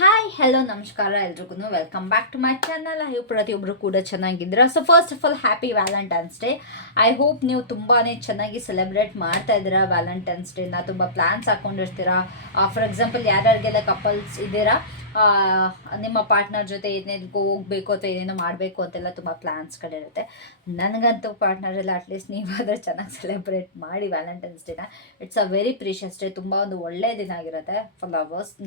Hi hello ನಮಸ್ಕಾರ ಎಲ್ರಿಗೂ welcome back to my channel. I hope ಪ್ರತಿಯೊಬ್ಬರು ಕೂಡ ಚೆನ್ನಾಗಿದ್ದೀರಾ. So first of all happy Valentine's day. I hope ನೀವು ತುಂಬಾ ಚೆನ್ನಾಗಿ ಸೆಲೆಬ್ರೇಟ್ ಮಾಡ್ತಾ ಇದ್ದೀರಾ ವ್ಯಾಲೆಂಟೈನ್ಸ್ ಡೇನ. ತುಂಬ ಪ್ಲ್ಯಾನ್ಸ್ ಹಾಕ್ಕೊಂಡಿರ್ತೀರಾ. ಫಾರ್ ಎಕ್ಸಾಂಪಲ್ ಯಾರ್ಯಾರಿಗೆಲ್ಲ ಕಪಲ್ಸ್ ಇದ್ದೀರಾ, ನಿಮ್ಮ ಪಾರ್ಟ್ನರ್ ಜೊತೆ ಏನೇನಿಗೂ ಹೋಗಬೇಕು ಅಥವಾ ಏನೇನೋ ಮಾಡಬೇಕು ಅಂತೆಲ್ಲ ತುಂಬ ಪ್ಲ್ಯಾನ್ಸ್ಗಳಿರುತ್ತೆ. ನನಗಂತೂ ಪಾರ್ಟ್ನರ್ ಎಲ್ಲ ಅಟ್ಲೀಸ್ಟ್ ನೀವಾದರೆ ಚೆನ್ನಾಗಿ ಸೆಲೆಬ್ರೇಟ್ ಮಾಡಿ ವ್ಯಾಲೆಂಟೈನ್ಸ್ ಡೇನ. It's a very precious day. ತುಂಬ ಒಂದು ಒಳ್ಳೆಯ ದಿನ ಆಗಿರುತ್ತೆ ಫಾರ್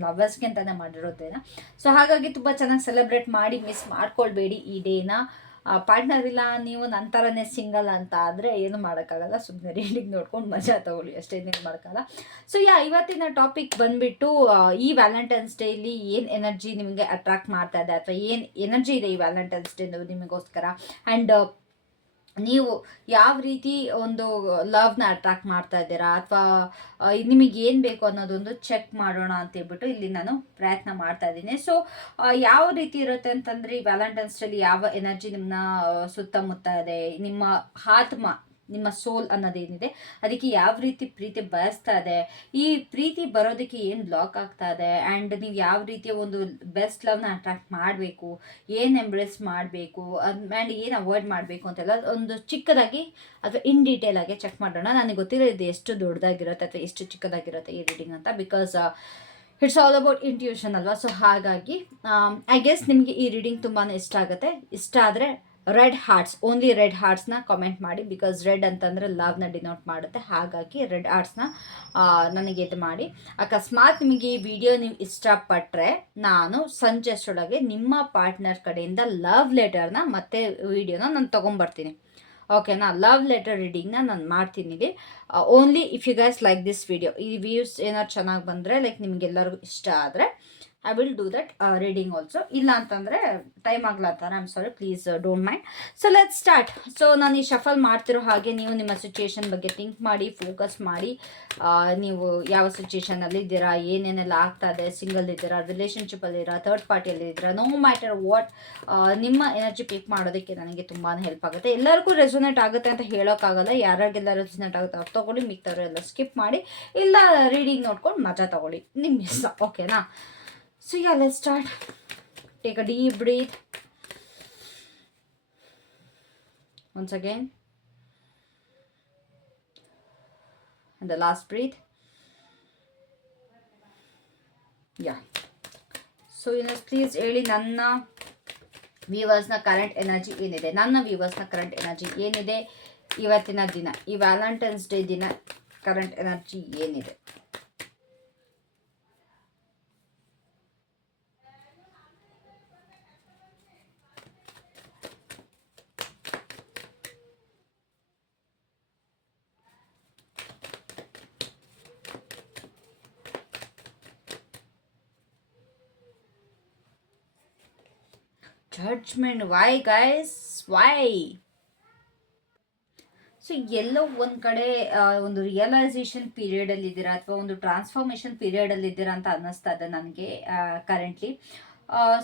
ಲವರ್ಸ್ಗೆ ಅಂತಲೇ ಮಾಡಿರೋ ದಿನ. ಸೊ ಹಾಗಾಗಿ ತುಂಬ ಚೆನ್ನಾಗಿ ಸೆಲೆಬ್ರೇಟ್ ಮಾಡಿ, ಮಿಸ್ ಮಾಡ್ಕೊಳ್ಬೇಡಿ ಈ ಡೇನ. ಪಾರ್ಟ್ನರ್ ಇಲ್ಲ, ನೀವು ನನ್ನ ಥರನೇ ಸಿಂಗಲ್ ಅಂತ ಆದರೆ ಏನು ಮಾಡೋಕ್ಕಾಗಲ್ಲ. ಸುಮ್ಮನೆ ರೀಡಿಂಗ್ ನೋಡ್ಕೊಂಡು ಮಜಾ ತಗೊಳ್ಳಿ ಅಷ್ಟೇ, ಏನು ಮಾಡೋಕ್ಕಾಗಲ್ಲ. ಸೊ ಇವತ್ತಿನ ಟಾಪಿಕ್ ಬಂದುಬಿಟ್ಟು ಈ ವ್ಯಾಲೆಂಟೈನ್ಸ್ ಡೇಲಿ ಏನು ಎನರ್ಜಿ ನಿಮಗೆ ಅಟ್ರಾಕ್ಟ್ ಮಾಡ್ತಾ ಇದೆ ಅಥವಾ ಏನು ಎನರ್ಜಿ ಇದೆ ಈ ವ್ಯಾಲೆಂಟೈನ್ಸ್ ಡೇ ನಿಮಗೋಸ್ಕರ, ಆ್ಯಂಡ್ ನೀವು ಯಾವ ರೀತಿ ಒಂದು ಲವ್ನ ಅಟ್ರಾಕ್ಟ್ ಮಾಡ್ತಾ ಇದ್ದೀರಾ ಅಥವಾ ನಿಮಗೆ ಏನು ಬೇಕು ಅನ್ನೋದೊಂದು ಚೆಕ್ ಮಾಡೋಣ ಅಂತ ಹೇಳ್ಬಿಟ್ಟು ಇಲ್ಲಿ ನಾನು ಪ್ರಯತ್ನ ಮಾಡ್ತಾ ಇದ್ದೀನಿ. ಸೊ ಯಾವ ರೀತಿ ಇರುತ್ತೆ ಅಂತಂದರೆ ಈ ವ್ಯಾಲೆಂಟೈನ್ಸ್ ಡೇಲಿ ಯಾವ ಎನರ್ಜಿ ನಿಮ್ಮನ್ನ ಸುತ್ತಮುತ್ತ ಇದೆ, ನಿಮ್ಮ ಆತ್ಮ, ನಿಮ್ಮ ಸೋಲ್ ಅನ್ನೋದೇನಿದೆ ಅದಕ್ಕೆ ಯಾವ ರೀತಿ ಪ್ರೀತಿ ಬಯಸ್ತಾ ಇದೆ, ಈ ಪ್ರೀತಿ ಬರೋದಕ್ಕೆ ಏನು ಬ್ಲಾಕ್ ಆಗ್ತಾ ಇದೆ, ಆ್ಯಂಡ್ ನೀವು ಯಾವ ರೀತಿಯ ಒಂದು ಬೆಸ್ಟ್ ಲವ್ನ ಅಟ್ರಾಕ್ಟ್ ಮಾಡಬೇಕು, ಏನು ಎಂಬ್ರೇಸ್ ಮಾಡಬೇಕು ಆ್ಯಂಡ್ ಏನು ಅವಾಯ್ಡ್ ಮಾಡಬೇಕು ಅಂತೆಲ್ಲ ಒಂದು ಚಿಕ್ಕದಾಗಿ ಅಥವಾ ಇನ್ ಡೀಟೇಲ್ ಆಗಿ ಚೆಕ್ ಮಾಡೋಣ. ನನಗೆ ಗೊತ್ತಿರೋ ಇದು ಎಷ್ಟು ದೊಡ್ಡದಾಗಿರುತ್ತೆ ಅಥವಾ ಎಷ್ಟು ಚಿಕ್ಕದಾಗಿರುತ್ತೆ ಈ ರೀಡಿಂಗ್ ಅಂತ, because it's all about intuition ಅಲ್ವಾ. ಸೊ ಹಾಗಾಗಿ ಐ ಗೆಸ್ ನಿಮಗೆ ಈ ರೀಡಿಂಗ್ ತುಂಬಾ ಇಷ್ಟ ಆಗುತ್ತೆ. ಇಷ್ಟ ಆದರೆ ರೆಡ್ ಹಾರ್ಟ್ಸ್, ಓನ್ಲಿ ರೆಡ್ ಹಾರ್ಟ್ಸ್ನ ಕಾಮೆಂಟ್ ಮಾಡಿ, ಬಿಕಾಸ್ ರೆಡ್ ಅಂತಂದರೆ ಲವ್ನ ಡಿನೋಟ್ ಮಾಡುತ್ತೆ. ಹಾಗಾಗಿ ರೆಡ್ ಹಾರ್ಟ್ಸ್ನ ನನಗೆ ಇದು ಮಾಡಿ. ಅಕಸ್ಮಾತ್ ನಿಮಗೆ ಈ ವಿಡಿಯೋ ನೀವು ಇಷ್ಟಪಟ್ಟರೆ ನಾನು ಸಂಜೆ ಅಷ್ಟರೊಳಗೆ ನಿಮ್ಮ ಪಾರ್ಟ್ನರ್ ಕಡೆಯಿಂದ ಲವ್ ಲೆಟರ್ನ ಮತ್ತೆ ವಿಡಿಯೋನ ನಾನು ತೊಗೊಂಬರ್ತೀನಿ. ಓಕೆನಾ? ಲವ್ ಲೆಟರ್ ರೀಡಿಂಗ್ನ ನಾನು ಮಾಡ್ತೀನಿ ಇಲ್ಲಿ. Only if you guys like this video, ಈ ವ್ಯೂಸ್ ಏನಾದ್ರು ಚೆನ್ನಾಗಿ ಬಂದರೆ, ಲೈಕ್ ನಿಮಗೆಲ್ಲರಿಗೂ ಇಷ್ಟ ಆದರೆ I will do that reading also. ಇಲ್ಲ ಅಂತಂದರೆ ಟೈಮ್ ಆಗ್ಲತ್ತಾರ, I am sorry, please don't mind. So let's start. So ನಾನು ಈ ಶಫಲ್ ಮಾಡ್ತಿರೋ ಹಾಗೆ ನೀವು ನಿಮ್ಮ ಸಿಚುಯೇಷನ್ ಬಗ್ಗೆ ಥಿಂಕ್ ಮಾಡಿ, ಫೋಕಸ್ ಮಾಡಿ. ನೀವು ಯಾವ ಸಿಚುಯೇಷನಲ್ಲಿ ಇದ್ದೀರಾ, ಏನೇನೆಲ್ಲ ಆಗ್ತಾ ಇದೆ, ಸಿಂಗಲ್ ಇದ್ದೀರಾ, ರಿಲೇಷನ್ಶಿಪ್ಪಲ್ಲಿದ್ದೀರಾ, ಥರ್ಡ್ ಪಾರ್ಟಿಯಲ್ಲಿ ಇದ್ದೀರಾ, ನೋ ಮ್ಯಾಟರ್ ವಾಟ್, ನಿಮ್ಮ ಎನರ್ಜಿ ಪಿಕ್ ಮಾಡೋದಕ್ಕೆ ನನಗೆ ತುಂಬಾ ಹೆಲ್ಪ್ ಆಗುತ್ತೆ. ಎಲ್ಲರಿಗೂ ರೆಸೊನೇಟ್ ಆಗುತ್ತೆ ಅಂತ ಹೇಳೋಕ್ಕಾಗಲ್ಲ. ಯಾರಿಗೆಲ್ಲ ರೆಸೊನೇಟ್ ಆಗುತ್ತೆ ಅವ್ರು ತೊಗೊಳ್ಳಿ, ಮಿಕ್ತವ್ರು ಎಲ್ಲ ಸ್ಕಿಪ್ ಮಾಡಿ, ಇಲ್ಲ ರೀಡಿಂಗ್ ನೋಡ್ಕೊಂಡು ಮಜಾ ತೊಗೊಳ್ಳಿ, ನಿಮ್ಮ ಇಷ್ಟ. ಓಕೆನಾ? So yeah, let's start. Take a deep breath. Once again. And the last breath. Yeah. So please ಹೇಳಿ ನನ್ನ ವ್ಯೂವರ್ಸ್ನ ಕರೆಂಟ್ ಎನರ್ಜಿ ಏನಿದೆ, ನನ್ನ ವ್ಯೂವರ್ಸ್ನ ಕರೆಂಟ್ ಎನರ್ಜಿ ಏನಿದೆ ಇವತ್ತಿನ ದಿನ, ಈ ವ್ಯಾಲೆಂಟೈನ್ಸ್ ಡೇ ದಿನ ಕರೆಂಟ್ ಎನರ್ಜಿ ಏನಿದೆ. Judgement. Why guys, why? So ಎಲ್ಲೋ ಒಂದು ಕಡೆ ಒಂದು ರಿಯಲೈಸೇಷನ್ ಪೀರಿಯಡಲ್ಲಿ ಇದ್ದೀರಾ ಅಥವಾ ಒಂದು ಟ್ರಾನ್ಸ್ಫಾರ್ಮೇಷನ್ ಪೀರಿಯಡಲ್ಲಿ ಇದ್ದೀರಾ ಅಂತ ಅನ್ನಿಸ್ತಾ ಇದೆ ನನಗೆ ಕರೆಂಟ್ಲಿ.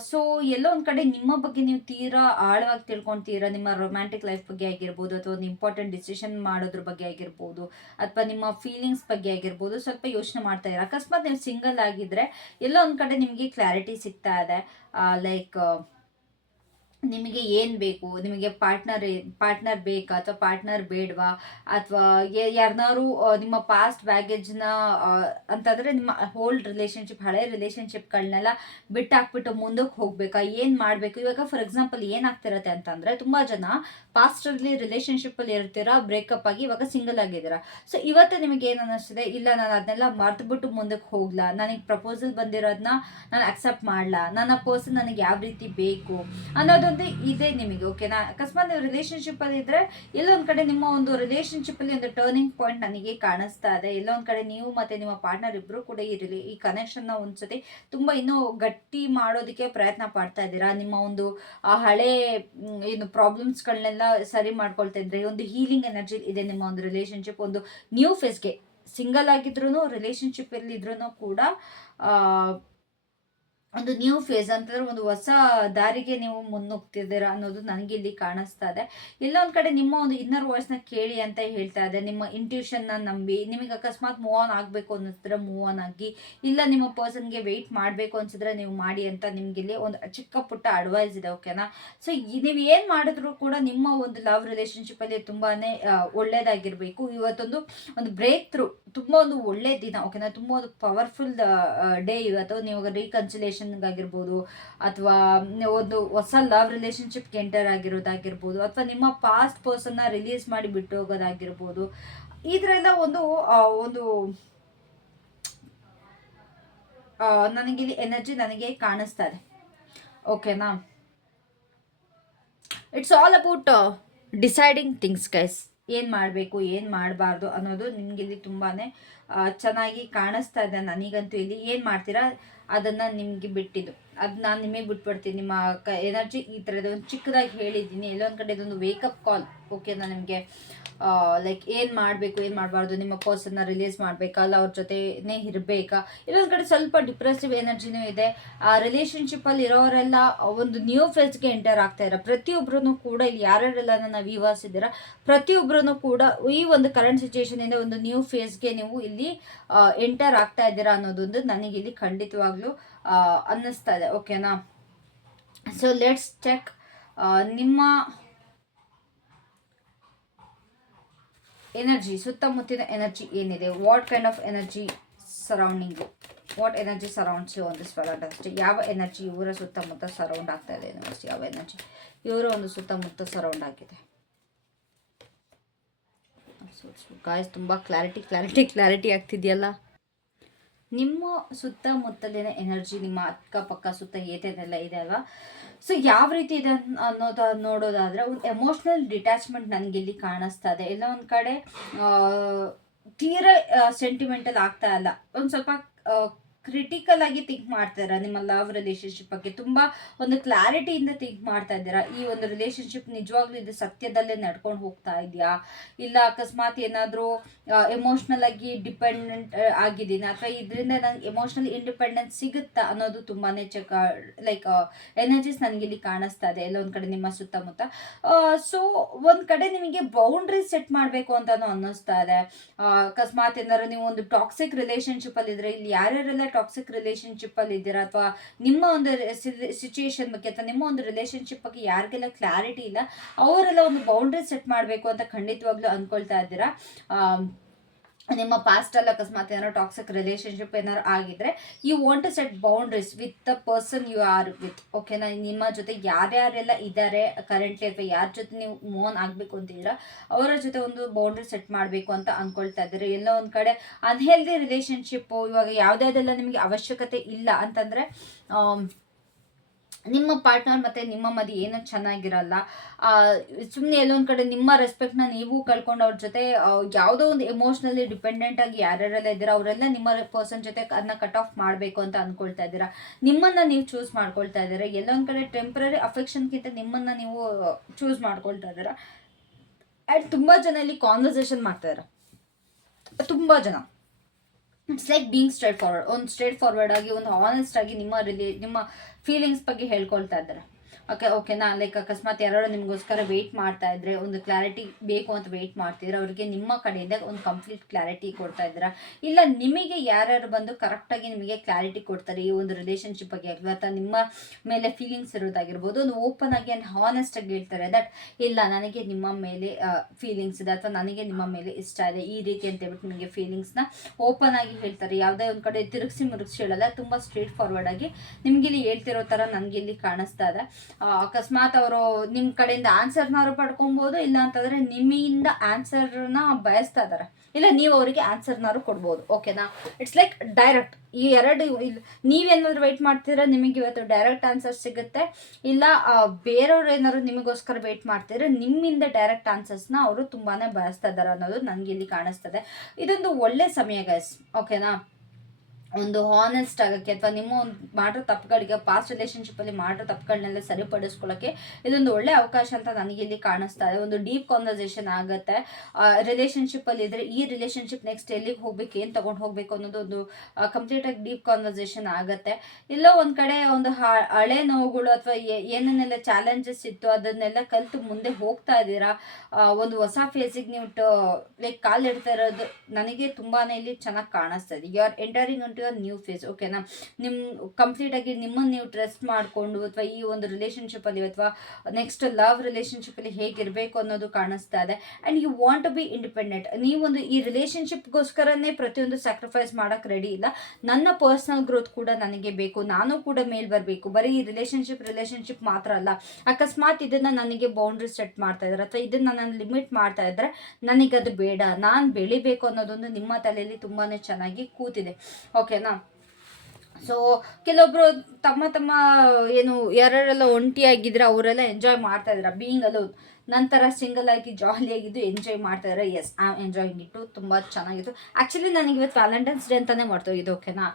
ಸೊ ಎಲ್ಲೋ ಒಂದು ಕಡೆ ನಿಮ್ಮ ಬಗ್ಗೆ ನೀವು ತೀರಾ ಆಳವಾಗಿ ತಿಳ್ಕೊಳ್ತೀರಾ. ನಿಮ್ಮ ರೊಮ್ಯಾಂಟಿಕ್ ಲೈಫ್ ಬಗ್ಗೆ ಆಗಿರ್ಬೋದು, ಅಥವಾ ಒಂದು ಇಂಪಾರ್ಟೆಂಟ್ ಡಿಸಿಷನ್ ಮಾಡೋದ್ರ ಬಗ್ಗೆ ಆಗಿರ್ಬೋದು, ಅಥವಾ ನಿಮ್ಮ ಫೀಲಿಂಗ್ಸ್ ಬಗ್ಗೆ ಆಗಿರ್ಬೋದು, ಸ್ವಲ್ಪ ಯೋಚನೆ ಮಾಡ್ತಾ ಇದ್ದೀರಾ. ಅಕಸ್ಮಾತ್ ನೀವು ಸಿಂಗಲ್ ಆಗಿದ್ದರೆ ಎಲ್ಲೋ ಒಂದು ಕಡೆ ನಿಮಗೆ ಕ್ಲಾರಿಟಿ ಸಿಗ್ತಾ ಇದೆ. ಲೈಕ್ ನಿಮಗೆ ಏನು ಬೇಕು, ನಿಮಗೆ ಪಾರ್ಟ್ನರ್ ಬೇಕಾ ಅಥವಾ ಪಾರ್ಟ್ನರ್ ಬೇಡವಾ, ಅಥವಾ ಯಾರನ್ನಾರು ನಿಮ್ಮ ಪಾಸ್ಟ್ ಬ್ಯಾಗೇಜ್ನ ಅಂತಂದರೆ ನಿಮ್ಮ ಓಲ್ಡ್ ರಿಲೇಷನ್ಶಿಪ್, ಹಳೆ ರಿಲೇಷನ್ಶಿಪ್ಗಳನ್ನೆಲ್ಲ ಬಿಟ್ಟಾಕ್ಬಿಟ್ಟು ಮುಂದಕ್ಕೆ ಹೋಗಬೇಕಾ, ಏನು ಮಾಡಬೇಕು. ಇವಾಗ ಫಾರ್ ಎಕ್ಸಾಂಪಲ್ ಏನಾಗ್ತಿರತ್ತೆ ಅಂತಂದರೆ, ತುಂಬ ಜನ ಪಾಸ್ಟಲ್ಲಿ ರಿಲೇಷನ್ಶಿಪ್ಪಲ್ಲಿ ಇರ್ತೀರಾ, ಬ್ರೇಕಪ್ ಆಗಿ ಇವಾಗ ಸಿಂಗಲ್ ಆಗಿದ್ದೀರಾ. ಸೊ ಇವತ್ತು ನಿಮಗೆ ಏನು ಅನ್ನಿಸ್ತಿದೆ, ಇಲ್ಲ ನಾನು ಅದನ್ನೆಲ್ಲ ಮರೆತುಬಿಟ್ಟು ಮುಂದಕ್ಕೆ ಹೋಗ್ಲಾ, ನನಗೆ ಪ್ರಪೋಸಲ್ ಬಂದಿರೋದನ್ನ ನಾನು ಅಕ್ಸೆಪ್ಟ್ ಮಾಡಲಾ, ನನ್ನ ಪರ್ಸನ್ ನನಗೆ ಯಾವ ರೀತಿ ಬೇಕು ಅನ್ನೋದೊಂದು ಇದೆ ನಿಮಗೆ. ಓಕೆನಾ? ಅಕಸ್ಮಾತ್ ನೀವು ರಿಲೇಷನ್ಶಿಪ್ಪಲ್ಲಿ ಇದ್ದರೆ ಎಲ್ಲೊಂದು ಕಡೆ ನಿಮ್ಮ ಒಂದು ರಿಲೇಷನ್ಶಿಪ್ಪಲ್ಲಿ ಒಂದು ಟರ್ನಿಂಗ್ ಪಾಯಿಂಟ್ ನನಗೆ ಕಾಣಿಸ್ತಾ ಇದೆ. ಎಲ್ಲೊಂದು ಕಡೆ ನೀವು ಮತ್ತು ನಿಮ್ಮ ಪಾರ್ಟ್ನರ್ ಇಬ್ಬರು ಕೂಡ ಈ ಕನೆಕ್ಷನ್ನ ಒಂದ್ಸತಿ ತುಂಬ ಇನ್ನೂ ಗಟ್ಟಿ ಮಾಡೋದಕ್ಕೆ ಪ್ರಯತ್ನ ಪಡ್ತಾ ಇದ್ದೀರಾ. ನಿಮ್ಮ ಒಂದು ಹಳೆ ಏನು ಪ್ರಾಬ್ಲಮ್ಸ್ಗಳನ್ನೆಲ್ಲ ಸರಿ ಮಾಡ್ಕೊಳ್ತಾ ಇದ್ರೆ ಒಂದು ಹೀಲಿಂಗ್ ಎನರ್ಜಿ ಇದೆ ನಿಮ್ಮ ಒಂದು ರಿಲೇಷನ್ಶಿಪ್. ಒಂದು ನ್ಯೂ ಫೇಸ್ಗೆ ಸಿಂಗಲ್ ಆಗಿದ್ರು ರಿಲೇಷನ್ಶಿಪ್ಪಲ್ಲಿ ಇದ್ರೂ ಕೂಡ ಒಂದು ನ್ಯೂ ಫೇಸ್ ಅಂತಂದ್ರೆ ಒಂದು ಹೊಸ ದಾರಿಗೆ ನೀವು ಮುನ್ನುಗ್ತಿದ್ದೀರಾ ಅನ್ನೋದು ನನಗೆ ಇಲ್ಲಿ ಕಾಣಿಸ್ತಾ ಇದೆ. ಎಲ್ಲ ಒಂದು ಕಡೆ ನಿಮ್ಮ ಒಂದು ಇನ್ನರ್ ವಾಯ್ಸ್ನ ಕೇಳಿ ಅಂತ ಹೇಳ್ತಾ ಇದೆ. ನಿಮ್ಮ ಇಂಟ್ಯೂಷನ್ನ ನಂಬಿ, ನಿಮಗೆ ಅಕಸ್ಮಾತ್ ಮೂವ್ ಆನ್ ಆಗಬೇಕು ಅನ್ನಿಸಿದ್ರೆ ಮೂವ್ ಆನ್ ಆಗಿ, ಇಲ್ಲ ನಿಮ್ಮ ಪರ್ಸನ್ಗೆ ವೆಯ್ಟ್ ಮಾಡಬೇಕು ಅನ್ಸಿದ್ರೆ ನೀವು ಮಾಡಿ ಅಂತ ನಿಮ್ಗೆ ಇಲ್ಲಿ ಒಂದು ಚಿಕ್ಕ ಪುಟ್ಟ ಅಡ್ವೈಸ್ ಇದೆ. ಓಕೆನಾ? ಸೊ ನೀವು ಏನು ಮಾಡಿದ್ರು ಕೂಡ ನಿಮ್ಮ ಒಂದು ಲವ್ ರಿಲೇಶನ್ಶಿಪ್ಪಲ್ಲಿ ತುಂಬಾ ಒಳ್ಳೇದಾಗಿರಬೇಕು. ಇವತ್ತೊಂದು ಒಂದು ಬ್ರೇಕ್ ಥ್ರೂ, ತುಂಬ ಒಂದು ಒಳ್ಳೆ ದಿನ. ಓಕೆನಾ? ತುಂಬ ಒಂದು ಪವರ್ಫುಲ್ ಡೇ ಇವತ್ತು. ನೀವು ರೀಕನ್ಸಿಲೇಷನ್ಗಾಗಿರ್ಬೋದು, ಅಥವಾ ಒಂದು ಹೊಸ ಲವ್ ರಿಲೇಶನ್ಶಿಪ್ಗೆ ಎಂಟರ್ ಆಗಿರೋದಾಗಿರ್ಬೋದು, ಅಥವಾ ನಿಮ್ಮ ಪಾಸ್ಟ್ ಪರ್ಸನ್ನ ರಿಲೀಸ್ ಮಾಡಿ ಬಿಟ್ಟು ಹೋಗೋದಾಗಿರ್ಬೋದು. ಇದರೆಲ್ಲ ಒಂದು ಒಂದು ನನಗಿಲ್ಲಿ ಎನರ್ಜಿ ನನಗೆ ಕಾಣಿಸ್ತಾ ಇದೆ. ಓಕೆನಾ? It's all about deciding things guys. ಏನು ಮಾಡಬೇಕು ಏನು ಮಾಡಬಾರ್ದು ಅನ್ನೋದು ನಿಮಗಿಲ್ಲಿ ತುಂಬಾ ಚೆನ್ನಾಗಿ ಕಾಣಿಸ್ತಾ ಇದೆ. ನನಗಂತೂ ಇಲ್ಲಿ ಏನು ಮಾಡ್ತೀರಾ ಅದನ್ನು ನಿಮಗೆ ಬಿಟ್ಟಿದ್ದು, ಅದು ನಾನು ನಿಮಗೆ ಬಿಟ್ಬಿಡ್ತೀನಿ. ನಿಮ್ಮ ಎನರ್ಜಿ ಈ ಥರದ ಒಂದು ಚಿಕ್ಕದಾಗಿ ಹೇಳಿದ್ದೀನಿ. ಎಲ್ಲೊಂದು ಕಡೆ ಇದೊಂದು ವೇಕಪ್ ಕಾಲ್. ಓಕೆನಾ? ನಿಮಗೆ ಲೈಕ್ ಏನು ಮಾಡಬೇಕು ಏನು ಮಾಡಬಾರ್ದು, ನಿಮ್ಮ ಪರ್ಸನ್ನ ರಿಲೀಸ್ ಮಾಡಬೇಕಾ, ಅಲ್ಲ ಅವ್ರ ಜೊತೆನೇ ಇರಬೇಕಾ. ಇಲ್ಲೊಂದು ಕಡೆ ಸ್ವಲ್ಪ ಡಿಪ್ರೆಸಿವ್ ಎನರ್ಜಿನೂ ಇದೆ. ಆ ರಿಲೇಷನ್ಶಿಪ್ಪಲ್ಲಿ ಇರೋರೆಲ್ಲ ಒಂದು ನ್ಯೂ ಫೇಸ್ಗೆ ಎಂಟರ್ ಆಗ್ತಾ ಇದ್ದಾರೆ. ಪ್ರತಿಯೊಬ್ಬರೂ ಕೂಡ ಇಲ್ಲಿ ಯಾರ್ಯಾರೆಲ್ಲ ನನ್ನ ವ್ಯೂವರ್ಸ್ ಇದ್ದೀರಾ, ಪ್ರತಿಯೊಬ್ಬರೂ ಕೂಡ ಈ ಒಂದು ಕರೆಂಟ್ ಸಿಚುವೇಶನಿಂದ ಒಂದು ನ್ಯೂ ಫೇಸ್ಗೆ ನೀವು ಇಲ್ಲಿ ಎಂಟರ್ ಆಗ್ತಾ ಇದ್ದೀರಾ ಅನ್ನೋದೊಂದು ನನಗಿಲ್ಲಿ ಖಂಡಿತವಾಗ್ಲೂ ಅನ್ನಿಸ್ತಾ ಇದೆ. ಓಕೆನಾ? ಸೊ ಲೆಟ್ಸ್ ಚೆಕ್ ನಿಮ್ಮ ಎನರ್ಜಿ, ಸುತ್ತಮುತ್ತಿನ ಎನರ್ಜಿ ಏನಿದೆ. What kind of energy surrounding, what energy surrounds you on this Valentine's day. ಯಾವ ಎನರ್ಜಿ ಇವರ ಸುತ್ತಮುತ್ತ ಸರೌಂಡ್ ಆಗ್ತಾ ಇದೆ ಯೂನಿವರ್ಸ್? ಯಾವ ಎನರ್ಜಿ ಇವರ ಒಂದು ಸುತ್ತಮುತ್ತ ಸರೌಂಡ್ ಆಗಿದೆ? ಗಾಯ್ಸ್ ತುಂಬ ಕ್ಲಾರಿಟಿ ಆಗ್ತಿದೆಯಲ್ಲ. ನಿಮ್ಮ ಸುತ್ತಮುತ್ತಲಿನ ಎನರ್ಜಿ, ನಿಮ್ಮ ಅಕ್ಕಪಕ್ಕ ಸುತ್ತ ಏನೇನೆಲ್ಲ ಇದೆ ಅಲ್ವಾ, ಸೊ ಯಾವ ರೀತಿ ಇದೆ ನೋಡೋದಾದ್ರೆ ಒಂದು ಎಮೋಷ್ನಲ್ ಡಿಟ್ಯಾಚ್ಮೆಂಟ್ ನನಗಿಲ್ಲಿ ಕಾಣಿಸ್ತಾ ಇದೆ. ಎಲ್ಲ ಒಂದು ಕಡೆ ತೀರಾ ಸೆಂಟಿಮೆಂಟಲ್ ಆಗ್ತಾ ಇಲ್ಲ, ಒಂದು ಸ್ವಲ್ಪ ಕ್ರಿಟಿಕಲ್ ಆಗಿ ಥಿಂಕ್ ಮಾಡ್ತಾಯಿರ ನಿಮ್ಮ ಲವ್ ರಿಲೇಶನ್ಶಿಪ್ ಬಗ್ಗೆ. ತುಂಬ ಒಂದು ಕ್ಲಾರಿಟಿಯಿಂದ ಥಿಂಕ್ ಮಾಡ್ತಾ ಇದ್ದೀರಾ. ಈ ಒಂದು ರಿಲೇಶನ್ಶಿಪ್ ನಿಜವಾಗ್ಲೂ ಇದು ಸತ್ಯದಲ್ಲೇ ನಡ್ಕೊಂಡು ಹೋಗ್ತಾ ಇದೆಯಾ, ಇಲ್ಲ ಅಕಸ್ಮಾತ್ ಏನಾದರೂ ಎಮೋಷ್ನಲ್ ಆಗಿ ಡಿಪೆಂಡೆಂಟ್ ಆಗಿದ್ದೀನಿ, ಅಥವಾ ಇದರಿಂದ ನಂಗೆ ಎಮೋಷ್ನಲ್ ಇಂಡಿಪೆಂಡೆನ್ಸ್ ಸಿಗುತ್ತಾ ಅನ್ನೋದು ತುಂಬಾ ಲೈಕ್ ಎನರ್ಜೀಸ್ ನನಗಿಲ್ಲಿ ಕಾಣಿಸ್ತಾ ಇದೆ ಎಲ್ಲ ಒಂದು ಕಡೆ ನಿಮ್ಮ ಸುತ್ತಮುತ್ತ. ಸೊ ಒಂದು ಕಡೆ ನಿಮಗೆ ಬೌಂಡ್ರೀಸ್ ಸೆಟ್ ಮಾಡಬೇಕು ಅಂತಲೂ ಅನ್ನಿಸ್ತಾ ಇದೆ. ಅಕಸ್ಮಾತ್ ಏನಾದ್ರು ನೀವು ಒಂದು ಟಾಕ್ಸಿಕ್ ರಿಲೇಶನ್ಶಿಪ್ಪಲ್ಲಿ ಇದ್ರೆ, ಇಲ್ಲಿ ಯಾರ್ಯಾರೆಲ್ಲ ಟಾಕ್ಸಿಕ್ ರಿಲೇಶನ್ಶಿಪ್ ಅಲ್ಲಿ ಇದ್ದೀರಾ, ಅಥವಾ ನಿಮ್ಮ ಒಂದು ಸಿಚುಯೇಷನ್ ಬಗ್ಗೆ ಅಥವಾ ನಿಮ್ಮ ಒಂದು ರಿಲೇಶನ್ಶಿಪ್ ಬಗ್ಗೆ ಯಾರಿಗೆಲ್ಲ ಕ್ಲಾರಿಟಿ ಇಲ್ಲ, ಅವರೆಲ್ಲ ಒಂದು ಬೌಂಡ್ರಿ ಸೆಟ್ ಮಾಡಬೇಕು ಅಂತ ಖಂಡಿತವಾಗ್ಲೂ ಅಂದ್ಕೊಳ್ತಾ ಇದ್ದೀರಾ. ನಿಮ್ಮ ಪಾಸ್ಟಲ್ಲಿ ಅಕಸ್ಮಾತ್ ಏನಾದ್ರು ಟಾಕ್ಸಿಕ್ ರಿಲೇಶನ್ಶಿಪ್ ಏನಾದ್ರು ಆಗಿದ್ರೆ, you want to set boundaries with the person you are with. ಓಕೆನಾ? ನಿಮ್ಮ ಜೊತೆ ಯಾರ್ಯಾರೆಲ್ಲ ಇದ್ದಾರೆ ಕರೆಂಟ್ಲಿ, ಅಥವಾ ಯಾರ ಜೊತೆ ನೀವು ಮೂವ್ ಆನ್ ಆಗಬೇಕು ಅಂತಿದ್ದೀರಾ ಅವರ ಜೊತೆ ಒಂದು ಬೌಂಡ್ರಿ ಸೆಟ್ ಮಾಡಬೇಕು ಅಂತ ಅಂದ್ಕೊಳ್ತಾ ಇದ್ದೀರಿ. ಎಲ್ಲೋ ಒಂದು ಕಡೆ ಅನ್ಹೆಲ್ದಿ ರಿಲೇಶನ್ಶಿಪ್ಪು ಇವಾಗ ಯಾವುದ್ಯಾವುದೆಲ್ಲ ನಿಮಗೆ ಅವಶ್ಯಕತೆ ಇಲ್ಲ ಅಂತಂದರೆ, ನಿಮ್ಮ ಪಾರ್ಟ್ನರ್ ಮತ್ತು ನಿಮ್ಮ ಮಧ್ಯೆ ಏನೋ ಚೆನ್ನಾಗಿರಲ್ಲ, ಸುಮ್ಮನೆ ಎಲ್ಲೊಂದು ಕಡೆ ನಿಮ್ಮ ರೆಸ್ಪೆಕ್ಟ್ನ ನೀವು ಕಳ್ಕೊಂಡು ಅವ್ರ ಜೊತೆ ಯಾವುದೋ ಒಂದು ಎಮೋಷ್ನಲಿ ಡಿಪೆಂಡೆಂಟ್ ಆಗಿ ಯಾರ್ಯಾರೆಲ್ಲ ಇದ್ದೀರಾ ಅವರೆಲ್ಲ ನಿಮ್ಮ ಪರ್ಸನ್ ಜೊತೆ ಅದನ್ನ ಕಟ್ ಆಫ್ ಮಾಡಬೇಕು ಅಂತ ಅಂದ್ಕೊಳ್ತಾ ಇದ್ದೀರಾ. ನಿಮ್ಮನ್ನು ನೀವು ಚೂಸ್ ಮಾಡ್ಕೊಳ್ತಾ ಇದ್ದೀರಾ. ಎಲ್ಲೊಂದು ಕಡೆ ಟೆಂಪ್ರರಿ ಅಫೆಕ್ಷನ್ಗಿಂತ ನಿಮ್ಮನ್ನು ನೀವು ಚೂಸ್ ಮಾಡ್ಕೊಳ್ತಾ ಇದ್ದೀರಾ. ಆ್ಯಂಡ್ ತುಂಬ ಜನ ಇಲ್ಲಿ ಕಾನ್ವರ್ಸೇಷನ್ ಮಾಡ್ತಾಯಿದ್ದಾರೆ. ತುಂಬ ಜನ it's like being straight forward ಆಗಿ, ಒಂದು ಆನೆಸ್ಟ್ ಆಗಿ ನಿಮ್ಮ ಫೀಲಿಂಗ್ಸ್ ಬಗ್ಗೆ ಹೇಳ್ಕೊಳ್ತಾ ಇದ್ದಾರೆ. ಓಕೆನಾ? ಲೈಕ್ ಅಕಸ್ಮಾತ್ ಯಾರು ನಿಮಗೋಸ್ಕರ ವೆಯ್ಟ್ ಮಾಡ್ತಾ ಇದ್ರೆ, ಒಂದು ಕ್ಲಾರಿಟಿ ಬೇಕು ಅಂತ ವೆಯ್ಟ್ ಮಾಡ್ತಿದ್ರೆ, ಅವರಿಗೆ ನಿಮ್ಮ ಕಡೆಯಿಂದ ಒಂದು ಕಂಪ್ಲೀಟ್ ಕ್ಲಾರಿಟಿ ಕೊಡ್ತಾ ಇದ್ದೀರಾ. ಇಲ್ಲ ನಿಮಗೆ ಯಾರ್ಯಾರು ಬಂದು ಕರೆಕ್ಟಾಗಿ ನಿಮಗೆ ಕ್ಲಾರಿಟಿ ಕೊಡ್ತಾರೆ ಈ ಒಂದು ರಿಲೇಷನ್ಶಿಪ್ ಬಗ್ಗೆ, ಅಥವಾ ನಿಮ್ಮ ಮೇಲೆ ಫೀಲಿಂಗ್ಸ್ ಇರೋದಾಗಿರ್ಬೋದು, ಒಂದು ಓಪನ್ ಆಗಿ ಆ್ಯಂಡ್ ಹಾನೆಸ್ಟ್ ಆಗಿ ಹೇಳ್ತಾರೆ ದಟ್ ಇಲ್ಲ ನನಗೆ ನಿಮ್ಮ ಮೇಲೆ ಫೀಲಿಂಗ್ಸ್ ಇದೆ, ಅಥವಾ ನನಗೆ ನಿಮ್ಮ ಮೇಲೆ ಇಷ್ಟ ಇದೆ ಈ ರೀತಿ ಅಂತ ಹೇಳ್ಬಿಟ್ಟು ನಿಮಗೆ ಫೀಲಿಂಗ್ಸ್ನ ಓಪನ್ ಆಗಿ ಹೇಳ್ತಾರೆ. ಯಾವುದೇ ಒಂದು ಕಡೆ ತಿರುಗಿಸಿ ಮುರುಗಿಸಿ ಹೇಳಲ್ಲ, ತುಂಬ ಸ್ಟ್ರೇಟ್ ಫಾರ್ವರ್ಡ್ ಆಗಿ ನಿಮಗಿಲ್ಲಿ ಹೇಳ್ತಿರೋ ಥರ ನನಗಿಲ್ಲಿ ಕಾಣಿಸ್ತಾ ಇದೆ. ಅಕಸ್ಮಾತ್ ಅವರು ನಿಮ್ಮ ಕಡೆಯಿಂದ ಆನ್ಸರ್ನಾರು ಪಡ್ಕೊಬೋದು, ಇಲ್ಲ ಅಂತಂದರೆ ನಿಮ್ಮಿಂದ ಆನ್ಸರ್ನ ಬಯಸ್ತಾ ಇದ್ದಾರೆ, ಇಲ್ಲ ನೀವು ಅವರಿಗೆ ಆನ್ಸರ್ನಾರು ಕೊಡ್ಬೋದು. ಓಕೆನಾ? It's like direct. ಈ ಎರಡು ನೀವೇನಾದ್ರು ವೆಯ್ಟ್ ಮಾಡ್ತೀರಾ, ನಿಮಗೆ ಇವತ್ತು ಡೈರೆಕ್ಟ್ ಆನ್ಸರ್ ಸಿಗುತ್ತೆ. ಇಲ್ಲ ಬೇರೆಯವ್ರು ಏನಾದ್ರು ನಿಮಗೋಸ್ಕರ ವೆಯ್ಟ್ ಮಾಡ್ತಿದ್ರೆ, ನಿಮ್ಮಿಂದ ಡೈರೆಕ್ಟ್ ಆನ್ಸರ್ಸ್ನ ಅವರು ತುಂಬಾ ಬಯಸ್ತಾ ಇದ್ದಾರೆ ಅನ್ನೋದು ನನಗೆ ಇಲ್ಲಿ ಕಾಣಿಸ್ತದೆ. ಇದೊಂದು ಒಳ್ಳೆ ಸಮಯ ಗೈಸ್. ಓಕೆನಾ? ಒಂದು ಹಾನೆಸ್ಟ್ ಆಗೋಕ್ಕೆ, ಅಥವಾ ನಿಮ್ಮ ಒಂದು ಮಾಡೋ ತಪ್ಪುಗಳಿಗೆ, ಪಾಸ್ಟ್ ರಿಲೇಷನ್ಶಿಪ್ಪಲ್ಲಿ ಮಾಡೋ ತಪ್ಪುಗಳನ್ನೆಲ್ಲ ಸರಿಪಡಿಸ್ಕೊಳ್ಳೋಕ್ಕೆ ಇದೊಂದು ಒಳ್ಳೆ ಅವಕಾಶ ಅಂತ ನನಗೆ ಇಲ್ಲಿ ಕಾಣಿಸ್ತಾ ಇದೆ. ಒಂದು ಡೀಪ್ ಕಾನ್ವರ್ಸೇಷನ್ ಆಗುತ್ತೆ ರಿಲೇಷನ್ಶಿಪ್ಪಲ್ಲಿ ಇದ್ದರೆ. ಈ ರಿಲೇಷನ್ಶಿಪ್ ನೆಕ್ಸ್ಟ್ ಎಲ್ಲಿಗೆ ಹೋಗ್ಬೇಕು, ಏನು ತೊಗೊಂಡು ಹೋಗಬೇಕು ಅನ್ನೋದು ಒಂದು ಕಂಪ್ಲೀಟಾಗಿ ಡೀಪ್ ಕಾನ್ವರ್ಸೇಷನ್ ಆಗುತ್ತೆ. ಎಲ್ಲೋ ಒಂದು ಕಡೆ ಒಂದು ಹಳೆ ನೋವುಗಳು ಅಥವಾ ಏನೇನೆಲ್ಲ ಚಾಲೆಂಜಸ್ ಇತ್ತು ಅದನ್ನೆಲ್ಲ ಕಲಿತು ಮುಂದೆ ಹೋಗ್ತಾ ಇದ್ದೀರಾ. ಒಂದು ಹೊಸ ಫೇಸಿಗೆ ನೀವು ಲೈಕ್ ಕಾಲಿಡ್ತಾ ಇರೋದು ನನಗೆ ತುಂಬಾ ಇಲ್ಲಿ ಚೆನ್ನಾಗಿ ಕಾಣಿಸ್ತಾ ಇದೆ. You are entering into your new phase. ಓಕೆನಾ, ಕಂಪ್ಲೀಟಾಗಿ ನಿಮ್ಮನ್ನು ನೀವು ಟ್ರಸ್ಟ್ ಮಾಡಿಕೊಂಡು, ಅಥವಾ ಈ ಒಂದು ರಿಲೇಷನ್ಶಿಪ್ಪಲ್ಲಿ ಅಥವಾ ನೆಕ್ಸ್ಟ್ ಲವ್ ರಿಲೇಷನ್ಶಿಪ್ಪಲ್ಲಿ ಹೇಗಿರಬೇಕು ಅನ್ನೋದು ಕಾಣಿಸ್ತಾ ಇದೆ. And you want to be independent. ನೀವೊಂದು ಈ ರಿಲೇಷನ್ಶಿಪ್ಗೋಸ್ಕರನೇ ಪ್ರತಿಯೊಂದು ಸ್ಯಾಕ್ರಿಫೈಸ್ ಮಾಡೋಕ್ಕೆ ರೆಡಿ ಇಲ್ಲ. ನನ್ನ ಪರ್ಸ್ನಲ್ ಗ್ರೋತ್ ಕೂಡ ನನಗೆ ಬೇಕು, ನಾನು ಕೂಡ ಮೇಲ್ ಬರಬೇಕು. ಬರೀ ಈ ರಿಲೇಷನ್ಶಿಪ್ ಮಾತ್ರ ಅಲ್ಲ, ಅಕಸ್ಮಾತ್ ಇದನ್ನು ನನಗೆ ಬೌಂಡ್ರಿ ಸೆಟ್ ಮಾಡ್ತಾ ಇದ್ದಾರೆ ಅಥವಾ ಇದನ್ನು ನಾನು ಲಿಮಿಟ್ ಮಾಡ್ತಾ ಇದ್ದರೆ ನನಗದು ಬೇಡ, ನಾನು ಬೆಳಿಬೇಕು ಅನ್ನೋದೊಂದು ನಿಮ್ಮ ತಲೆಯಲ್ಲಿ ತುಂಬಾ ಚೆನ್ನಾಗಿ ಕೂತಿದೆ. ಓಕೆನಾ, ಸೊ ಕೆಲವೊಬ್ರು ತಮ್ಮ ಏನು ಯಾರೆಲ್ಲ ಒಂಟಿಯಾಗಿದ್ರೆ ಅವರೆಲ್ಲ ಎಂಜಾಯ್ ಮಾಡ್ತಾ ಇದ್ದಾರೆ ಬೀಯಿಂಗ್ ಅಲೋನ್. ನಂತರ ಸಿಂಗಲ್ ಆಗಿ ಜಾಲಿಯಾಗಿದ್ದು ಎಂಜಾಯ್ ಮಾಡ್ತಾ ಇದ್ದಾರೆ. ಎಸ್, ಐ ಆಮ್ ಎಂಜಾಯಿಂಗ್ ಇಟ್ಟು. ತುಂಬ ಚೆನ್ನಾಗಿತ್ತು. ಆ್ಯಕ್ಚುಲಿ ನನಗೆ ಇವತ್ತು ವ್ಯಾಲೆಂಟೈನ್ಸ್ ಡೇ ಅಂತಲೇ ಮಾಡ್ತೋಗಿದ್ದು. ಓಕೆನಾ,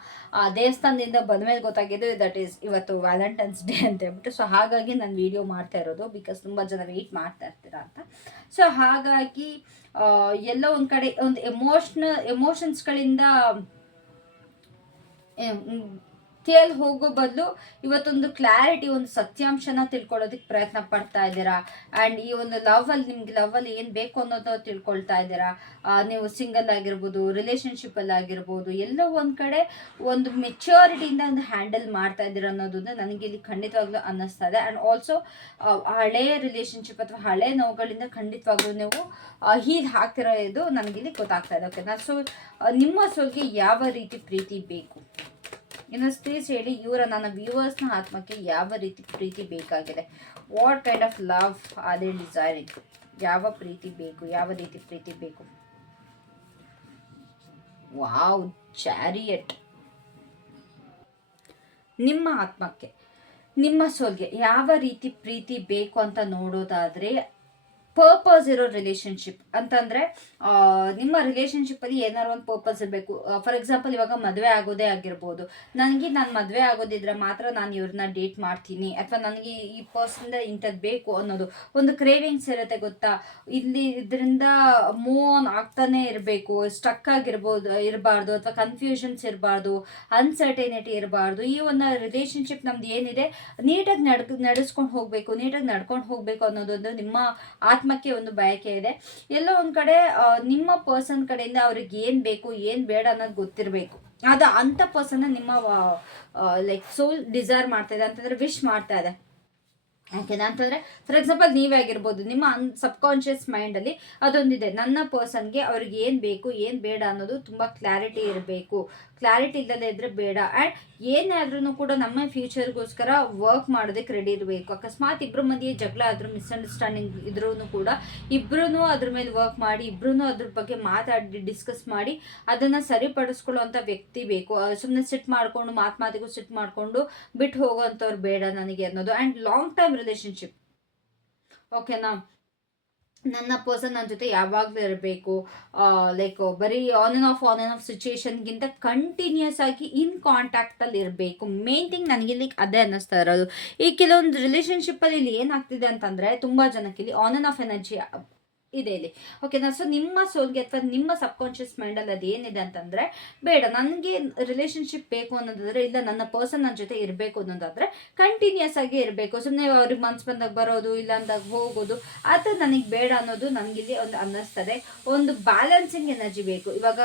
ದೇವಸ್ಥಾನದಿಂದ ಬಂದಮೇಲೆ ಗೊತ್ತಾಗಿದ್ದು ದಟ್ ಈಸ್ ಇವತ್ತು ವ್ಯಾಲೆಂಟೈನ್ಸ್ ಡೇ ಅಂತ ಹೇಳ್ಬಿಟ್ಟು. ಸೊ ಹಾಗಾಗಿ ನಾನು ವೀಡಿಯೋ ಮಾಡ್ತಾ ಇರೋದು, ಬಿಕಾಸ್ ತುಂಬ ಜನ ವೆಯ್ಟ್ ಮಾಡ್ತಾ ಇರ್ತೀರಾ ಅಂತ. ಸೊ ಹಾಗಾಗಿ ಎಲ್ಲೋ ಒಂದು ಕಡೆ ಒಂದು ಎಮೋಷನ್ಸ್ಗಳಿಂದ ಹೋಗೋ ಬದಲು ಇವತ್ತೊಂದು ಕ್ಲಾರಿಟಿ, ಒಂದು ಸತ್ಯಾಂಶನ ತಿಳ್ಕೊಳ್ಳೋದಕ್ಕೆ ಪ್ರಯತ್ನ ಪಡ್ತಾ ಇದ್ದೀರಾ. ಆ್ಯಂಡ್ ಈ ಒಂದು ಲವ್ವಲ್ಲಿ ಏನು ಬೇಕು ಅನ್ನೋದು ತಿಳ್ಕೊಳ್ತಾ ಇದ್ದೀರಾ. ನೀವು ಸಿಂಗಲ್ ಆಗಿರ್ಬೋದು, ರಿಲೇಷನ್ಶಿಪ್ಪಲ್ಲಿ ಆಗಿರ್ಬೋದು, ಎಲ್ಲೋ ಒಂದು ಕಡೆ ಒಂದು ಮೆಚ್ಯೂರಿಟಿಯಿಂದ ಒಂದು ಹ್ಯಾಂಡಲ್ ಮಾಡ್ತಾ ಇದ್ದೀರಾ ಅನ್ನೋದನ್ನು ನನಗೆ ಇಲ್ಲಿ ಖಂಡಿತವಾಗ್ಲೂ ಅನ್ನಿಸ್ತಾ ಇದೆ. ಆ್ಯಂಡ್ ಆಲ್ಸೋ ಹಳೆಯ ರಿಲೇಷನ್ಶಿಪ್ ಅಥವಾ ಹಳೆ ನೋವುಗಳಿಂದ ಖಂಡಿತವಾಗ್ಲೂ ನೀವು ಹೀಲ್ ಹಾಕ್ತಿರೋ ಇದು ನನಗಿಲ್ಲಿ ಗೊತ್ತಾಗ್ತಾ ಇದೆ. ಓಕೆನಾ, ಸೊ ನಿಮ್ಮ ಸೋಲ್ಗೆ ಯಾವ ರೀತಿ ಪ್ರೀತಿ ಬೇಕು ಇನ್ನೊಂದು ಪ್ಲೀಸ್ ಹೇಳಿ. ನನ್ನ ವ್ಯೂವರ್ಸ್ನ ಆತ್ಮಕ್ಕೆ ಯಾವ ರೀತಿ ಪ್ರೀತಿ ಬೇಕಾಗಿದೆ? What kind of love are they desiring? ಯಾವ ಪ್ರೀತಿ ಬೇಕು, ಯಾವ ರೀತಿ ಪ್ರೀತಿ ಬೇಕು? Wow, chariot. ನಿಮ್ಮ ಆತ್ಮಕ್ಕೆ, ನಿಮ್ಮ ಸೋಲ್ಗೆ ಯಾವ ರೀತಿ ಪ್ರೀತಿ ಬೇಕು ಅಂತ ನೋಡೋದಾದರೆ, ಪರ್ಪಸ್ ಇರೋ ರಿಲೇಷನ್ಶಿಪ್ ಅಂತಂದರೆ ನಿಮ್ಮ ರಿಲೇಷನ್ಶಿಪ್ಪಲ್ಲಿ ಏನಾದ್ರು ಒಂದು ಪರ್ಪಸ್ ಇರಬೇಕು. ಫಾರ್ ಎಕ್ಸಾಂಪಲ್, ಇವಾಗ ಮದುವೆ ಆಗೋದೇ ಆಗಿರ್ಬೋದು. ನಾನು ಮದುವೆ ಆಗೋದಿದ್ರೆ ಮಾತ್ರ ನಾನು ಇವ್ರನ್ನ ಡೇಟ್ ಮಾಡ್ತೀನಿ, ಅಥವಾ ನನಗೆ ಈ ಪರ್ಸನ್ದ ಇಂಥದ್ದು ಬೇಕು ಅನ್ನೋದು ಒಂದು ಕ್ರೇವಿಂಗ್ಸ್ ಇರುತ್ತೆ ಗೊತ್ತಾ. ಇದರಿಂದ ಮೂವ್ ಆನ್ ಆಗ್ತಾನೆ ಇರಬೇಕು, ಸ್ಟಕ್ ಇರಬಾರ್ದು, ಅಥವಾ ಕನ್ಫ್ಯೂಷನ್ಸ್ ಇರಬಾರ್ದು, ಅನ್ಸರ್ಟೈನಿಟಿ ಇರಬಾರ್ದು. ಈ ಒಂದು ರಿಲೇಷನ್ಶಿಪ್ ನಮ್ದು ಏನಿದೆ ನೀಟಾಗಿ ನಡೆಸ್ಕೊಂಡು ಹೋಗಬೇಕು ಅನ್ನೋದೊಂದು ನಿಮ್ಮ ಆತ್ಮಕ್ಕೆ ಒಂದು ಬಯಕೆ ಇದೆ. ಎಲ್ಲೋ ಒಂದು ಕಡೆ ನಿಮ್ಮ ಪರ್ಸನ್ ಕಡೆಯಿಂದ ಅವ್ರಿಗೆ ಏನು ಬೇಕು ಏನು ಬೇಡ ಅನ್ನೋದು ಗೊತ್ತಿರಬೇಕು. ಅದು ಅಂಥ ಪರ್ಸನ್ನ ನಿಮ್ಮ ಲೈಕ್ ಸೋಲ್ ಡಿಸೈರ್ ಮಾಡ್ತಾ ಇದೆ ಅಂತಂದರೆ ವಿಶ್ ಮಾಡ್ತಾ ಇದೆ. ಓಕೆನಾ, ಅಂತಂದರೆ ಫಾರ್ ಎಕ್ಸಾಂಪಲ್ ನೀವೇ ಆಗಿರ್ಬೋದು, ನಿಮ್ಮ ಸಬ್ಕಾನ್ಷಿಯಸ್ ಮೈಂಡಲ್ಲಿ ಅದೊಂದಿದೆ. ನನ್ನ ಪರ್ಸನ್ಗೆ ಅವ್ರಿಗೆ ಏನು ಬೇಕು ಏನು ಬೇಡ ಅನ್ನೋದು ತುಂಬ ಕ್ಲಾರಿಟಿ ಇರಬೇಕು. ಕ್ಲಾರಿಟಿ ಇಲ್ಲದೆ ಇದ್ದರೆ ಬೇಡ. ಆ್ಯಂಡ್ ಏನಾದ್ರೂ ಕೂಡ ನಮ್ಮ ಫ್ಯೂಚರ್ಗೋಸ್ಕರ ವರ್ಕ್ ಮಾಡೋದಕ್ಕೆ ರೆಡಿ ಇರಬೇಕು. ಅಕಸ್ಮಾತ್ ಇಬ್ಬರ ಮಧ್ಯೆ ಜಗಳ ಆದರೂ, ಮಿಸ್ಅಂಡರ್ಸ್ಟ್ಯಾಂಡಿಂಗ್ ಇದ್ರೂ ಕೂಡ ಇಬ್ಬರೂ ಅದ್ರ ಮೇಲೆ ವರ್ಕ್ ಮಾಡಿ, ಇಬ್ಬರೂ ಅದ್ರ ಬಗ್ಗೆ ಮಾತಾಡಿ ಡಿಸ್ಕಸ್ ಮಾಡಿ ಅದನ್ನು ಸರಿಪಡಿಸ್ಕೊಳ್ಳುವಂಥ ವ್ಯಕ್ತಿ ಬೇಕು. ಸುಮ್ಮನೆ ಸಿಟ್ ಮಾಡಿಕೊಂಡು ಮಾತಿಗೂ ಸಿಟ್ ಮಾಡಿಕೊಂಡು ಬಿಟ್ಟು ಹೋಗೋವಂಥವ್ರು ಬೇಡ ನನಗೆ ಅನ್ನೋದು. And long time relationship. ಓಕೆನಾ, ನನ್ನ ಪರ್ಸನ್ ನನ್ನ ಜೊತೆ ಯಾವಾಗಲೂ ಇರಬೇಕು. ಲೈಕ್ ಬರೀ ಆನ್ ಆ್ಯಂಡ್ ಆಫ್ ಸಿಚುವೇಶನ್ಗಿಂತ ಕಂಟಿನ್ಯೂಸ್ ಆಗಿ ಇನ್ ಕಾಂಟ್ಯಾಕ್ಟಲ್ಲಿ ಇರಬೇಕು. ಮೇನ್ ಥಿಂಗ್ ನನಗೆ ಇಲ್ಲಿ ಅದೇ ಅನ್ನಿಸ್ತಾ ಇರೋದು. ಈ ಕೆಲವೊಂದು ರಿಲೇಷನ್ಶಿಪ್ಪಲ್ಲಿ ಇಲ್ಲಿ ಏನಾಗ್ತಿದೆ ಅಂತಂದರೆ, ತುಂಬ ಜನಕ್ಕೆ ಇಲ್ಲಿ ಆನ್ ಆ್ಯಂಡ್ ಆಫ್ ಎನರ್ಜಿ ಇದೆ ಇಲ್ಲಿ. ಓಕೆನಾ, ಸೊ ನಿಮ್ಮ ಸೋಲ್ಗೆ ಅಥವಾ ನಿಮ್ಮ ಸಬ್ಕಾನ್ಷಿಯಸ್ ಮೈಂಡಲ್ಲಿ ಅದು ಏನಿದೆ ಅಂತಂದರೆ, ಬೇಡ ನನಗೆ ರಿಲೇಷನ್ಶಿಪ್ ಬೇಕು ಅನ್ನೋದಾದರೆ, ಇಲ್ಲ ನನ್ನ ಪರ್ಸನ್ ನನ್ನ ಜೊತೆ ಇರಬೇಕು ಅನ್ನೋದಾದರೆ ಕಂಟಿನ್ಯೂಸ್ ಆಗಿ ಇರಬೇಕು. ಸುಮ್ಮನೆ ಅವ್ರಿಗೆ ಮನ್ಸು ಬಂದಾಗ ಬರೋದು, ಇಲ್ಲ ಅಂದಾಗ ಹೋಗೋದು, ಅದು ನನಗೆ ಬೇಡ ಅನ್ನೋದು ನನಗಿಲ್ಲಿ ಒಂದು ಅನ್ನಿಸ್ತದೆ. ಒಂದು ಬ್ಯಾಲೆನ್ಸಿಂಗ್ ಎನರ್ಜಿ ಬೇಕು. ಇವಾಗ